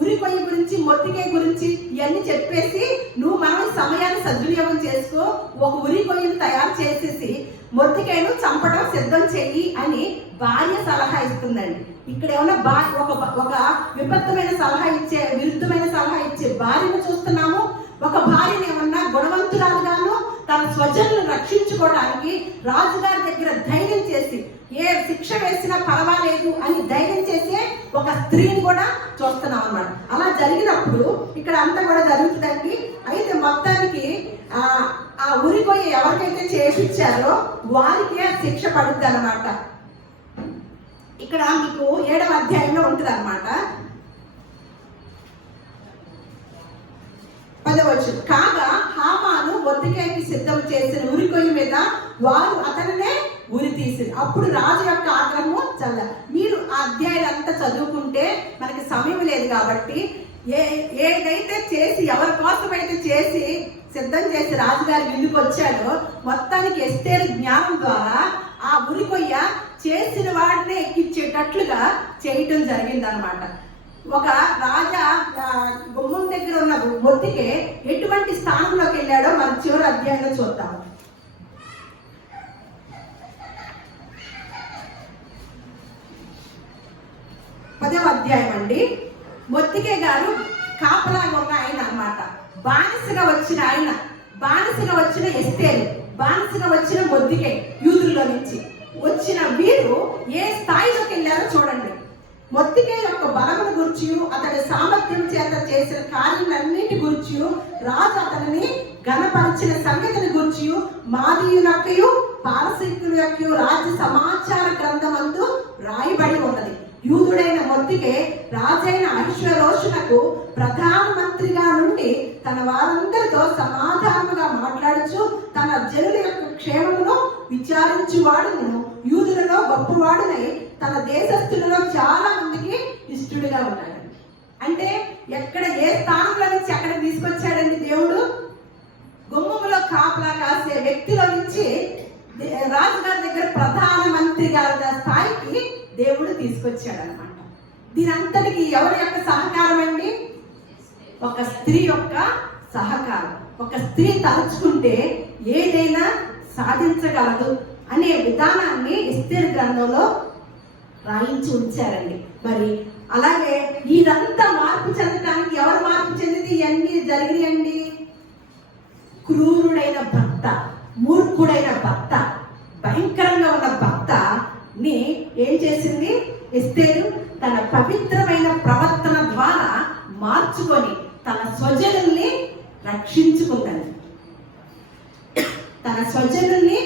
ఉరి కొయ్య గురించి మొర్దెకై గురించి ఇవన్నీ చెప్పేసి నువ్వు మనం సమయాన్ని సద్వినియోగం చేసుకో, ఒక ఉరి కొయ్యను తయారు చేసేసి మొర్దెకైను చంపడం సిద్ధం చెయ్యి అని భార్య సలహా ఇస్తుందండి. ఇక్కడ ఏమన్నా ఒక విపత్తమైన సలహా ఇచ్చే, విరుద్ధమైన సలహా ఇచ్చే భార్యను చూస్తున్నాము. ఒక భార్యను ఏమన్నా గుణవంతురాలుగాను తన స్వజనులను రక్షించుకోవడానికి రాజుగారి దగ్గర ధైర్యం చేసి ఏ శిక్ష వేసినా పర్వాలేదు అని ధైర్యం చేసే ఒక స్త్రీని కూడా చూస్తున్నాం అన్నమాట. అలా జరిగినప్పుడు ఇక్కడ అంతా కూడా జరుగుతుందండి. అయితే మొత్తానికి ఆ ఉరి కొయ్య ఎవరికైతే చేయించారో వారికి ఆ శిక్ష పడుద్ది అన్నమాట. ఇక్కడ మీకు 7వ అధ్యాయంలో ఉంటుంది అన్నమాట. 10వ వచనం. కాగా హామాను మొర్దెకైకి సిద్ధం చేసిన ఉరి కొయ్య మీద వారు అతనినే ఉరి తీసింది. అప్పుడు రాజు యొక్క ఆగ్రహము చల్ల. మీరు ఆ అధ్యాయాలంతా చదువుకుంటే మనకి సమయం లేదు కాబట్టి ఏదైతే చేసి ఎవరి కోసమైతే చేసి సిద్ధం చేసి రాజుగారి ఇల్లుకి వచ్చాడో మొత్తానికి ఎస్తేరు జ్ఞానం ద్వారా ఆ ఉరి కొయ్య చేసిన వాడినే ఎక్కించేటట్లుగా చేయటం జరిగింది అనమాట. ఒక రాజా గుమ్మం దగ్గర ఉన్న మొద్దుకే ఎటువంటి స్థానంలోకి వెళ్ళాడో మనం చివరి అధ్యాయంలో చూద్దాం. పదవ అధ్యాయం అండి. మొద్దుకే గారు కాపలాగా ఉన్న ఆయన అన్నమాట. బానిసగా వచ్చిన ఆయన, బానిసగా వచ్చిన ఎస్తేరు, బానిసగా వచ్చిన మొద్దుకే, యూదుల్లో నుంచి వచ్చిన వీరు ఏ స్థాయిలోకి వెళ్ళారో చూడండి. మొద్దుకే యొక్క బలమును గురించి, అతని సామర్థ్యం చేత చేసిన కార్యాలన్నిటి గురించి, రాజు అతనిని ఘనపరిచిన సంగతిని గురించి మాదీయులకయు పారసీకుల యొక్క రాజ్య సమాచార గ్రంథమందు రాయబడి ఉన్నది. యూదుడైన మొద్దుకే రాజైన అహష్వేరోషునకు ప్రధానమంత్రిగా నుండి తన వారందరితో సమాధానముగా మాట్లాడుచు తన జనుల యొక్క క్షేమమును విచారించువాడును, యూదులలో గొప్పవాడునై తన దేశస్థులలో చాలా మందికి ఇష్టడుగా ఉన్నాడు. అంటే ఎక్కడ ఏ స్థానంలో నుంచి ఎక్కడ తీసుకొచ్చాడండి దేవుడు? గుమ్మములో కాపలా కాసే వ్యక్తిలో నుంచి రాజుగారి దగ్గర ప్రధాన మంత్రి గారి స్థాయికి దేవుడు తీసుకొచ్చాడు అనమాట. దీని అంతటికి ఎవరి యొక్క సహకారం అండి? ఒక స్త్రీ యొక్క సహకారం. ఒక స్త్రీ తలుచుకుంటే ఏదైనా సాధించగలదు అనే విధానాన్ని ఎస్తేరు గ్రంథంలో రాయించి ఉంచారండి. మరి అలాగే ఇదంతా మార్పు చెందడానికి ఎవరు మార్పు చెందింది? ఇవన్నీ జరిగినాయండి. క్రూరుడైన భర్త, మూర్ఖుడైన భర్త, భయంకరంగా ఉన్న భర్త ని ఏం చేసింది ఎస్తేరు? తన పవిత్రమైన ప్రవర్తన ద్వారా మార్చుకొని తన స్వజనుల్ని రక్షించుకుందండి. తన స్వజనుల్ని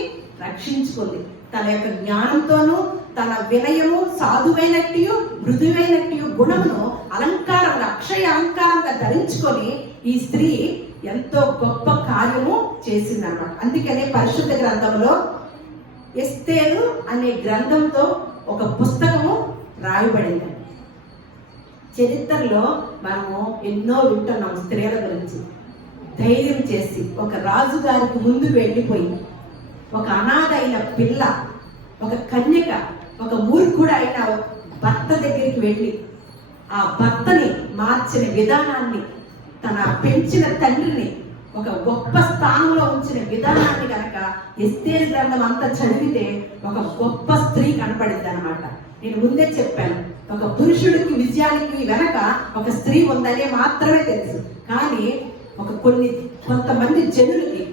రక్షించుకుంది. తన యొక్క జ్ఞానంతోనూ, తన వినయము, సాధువైనట్టు మృదువైనట్టు గుణమును అలంకారంగా, అక్షయ అలంకారంగా ధరించుకొని ఈ స్త్రీ ఎంతో గొప్ప కార్యము చేసిందన్నమాట. అందుకనే పరిశుద్ధ గ్రంథంలో ఎస్తేరు అనే గ్రంథంతో ఒక పుస్తకము రాయబడింది. చరిత్రలో మనము ఎన్నో వింటున్నాం స్త్రీల గురించి. ధైర్యం చేసి ఒక రాజుగారికి ముందు వెళ్ళిపోయి, ఒక అనాథ అయిన పిల్ల, ఒక కన్యక, ఒక మూర్ఖుడైన భర్త దగ్గరికి వెళ్ళి ఆ భర్తని మార్చిన విధానాన్ని, తన పెంచిన తండ్రిని ఒక గొప్ప స్థానంలో ఉంచిన విధానాన్ని కనుక ఎస్తేరు గ్రంథం అంతా చదివితే ఒక గొప్ప స్త్రీ కనపడింది అనమాట. నేను ముందే చెప్పాను, ఒక పురుషుడికి విజయానికి వెనక ఒక స్త్రీ ఉందనే మాత్రమే తెలుసు. కానీ కొంతమంది జనులకి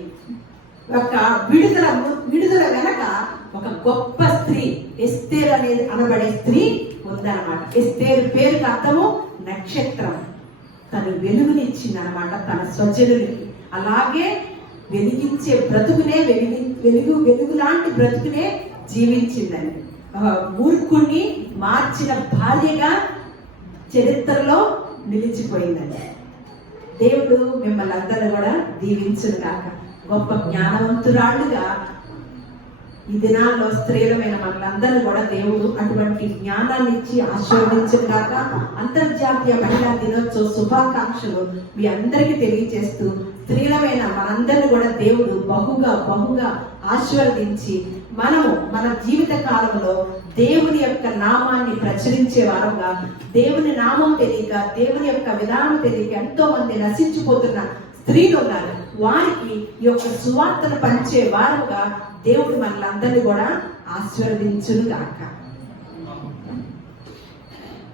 ఒక విడుదల వెనక ఒక గొప్ప స్త్రీ, ఎస్తేరు అనేది అనబడే స్త్రీ ఉందన్నమాట. ఎస్తేరు పేరుకి అర్థము నక్షత్రం. తను వెలుగునిచ్చింది అనమాట తన స్వజనులకి. అలాగే వెలిగించే బ్రతుకునే వెలుగు లాంటి బ్రతుకునే జీవించిందని, మూర్ఖుణ్ణి మార్చిన భార్యగా చరిత్రలో నిలిచిపోయిందని. దేవుడు మిమ్మల్ని అందరూ కూడా దీవించును గాక. గొప్ప జ్ఞానవంతురాళ్ళుగా ఈ దినాల్లో స్త్రీలమైన మనందరూ కూడా దేవుడు అటువంటి జ్ఞానాన్ని ఇచ్చి ఆశీర్వదించును గాక. అంతర్జాతీయ మహిళా దినోత్సవ శుభాకాంక్షలు మీ అందరికీ తెలియజేస్తూ, స్త్రీలమైన మనందరినీ కూడా దేవుడు బహుగా ఆశీర్వదించి మనము మన జీవిత కాలంలో దేవుని యొక్క నామాన్ని ప్రచురించే వారుగా, దేవుని నామం తెలియక, దేవుని యొక్క విధానం తెలియక ఎంతో మంది నశించిపోతున్న స్త్రీలు ఉన్నారు. వారికి ఈ యొక్క సువార్తను పంచే వారుగా దేవుడు మనలందరినీ కూడా ఆశీర్వదించును గాక.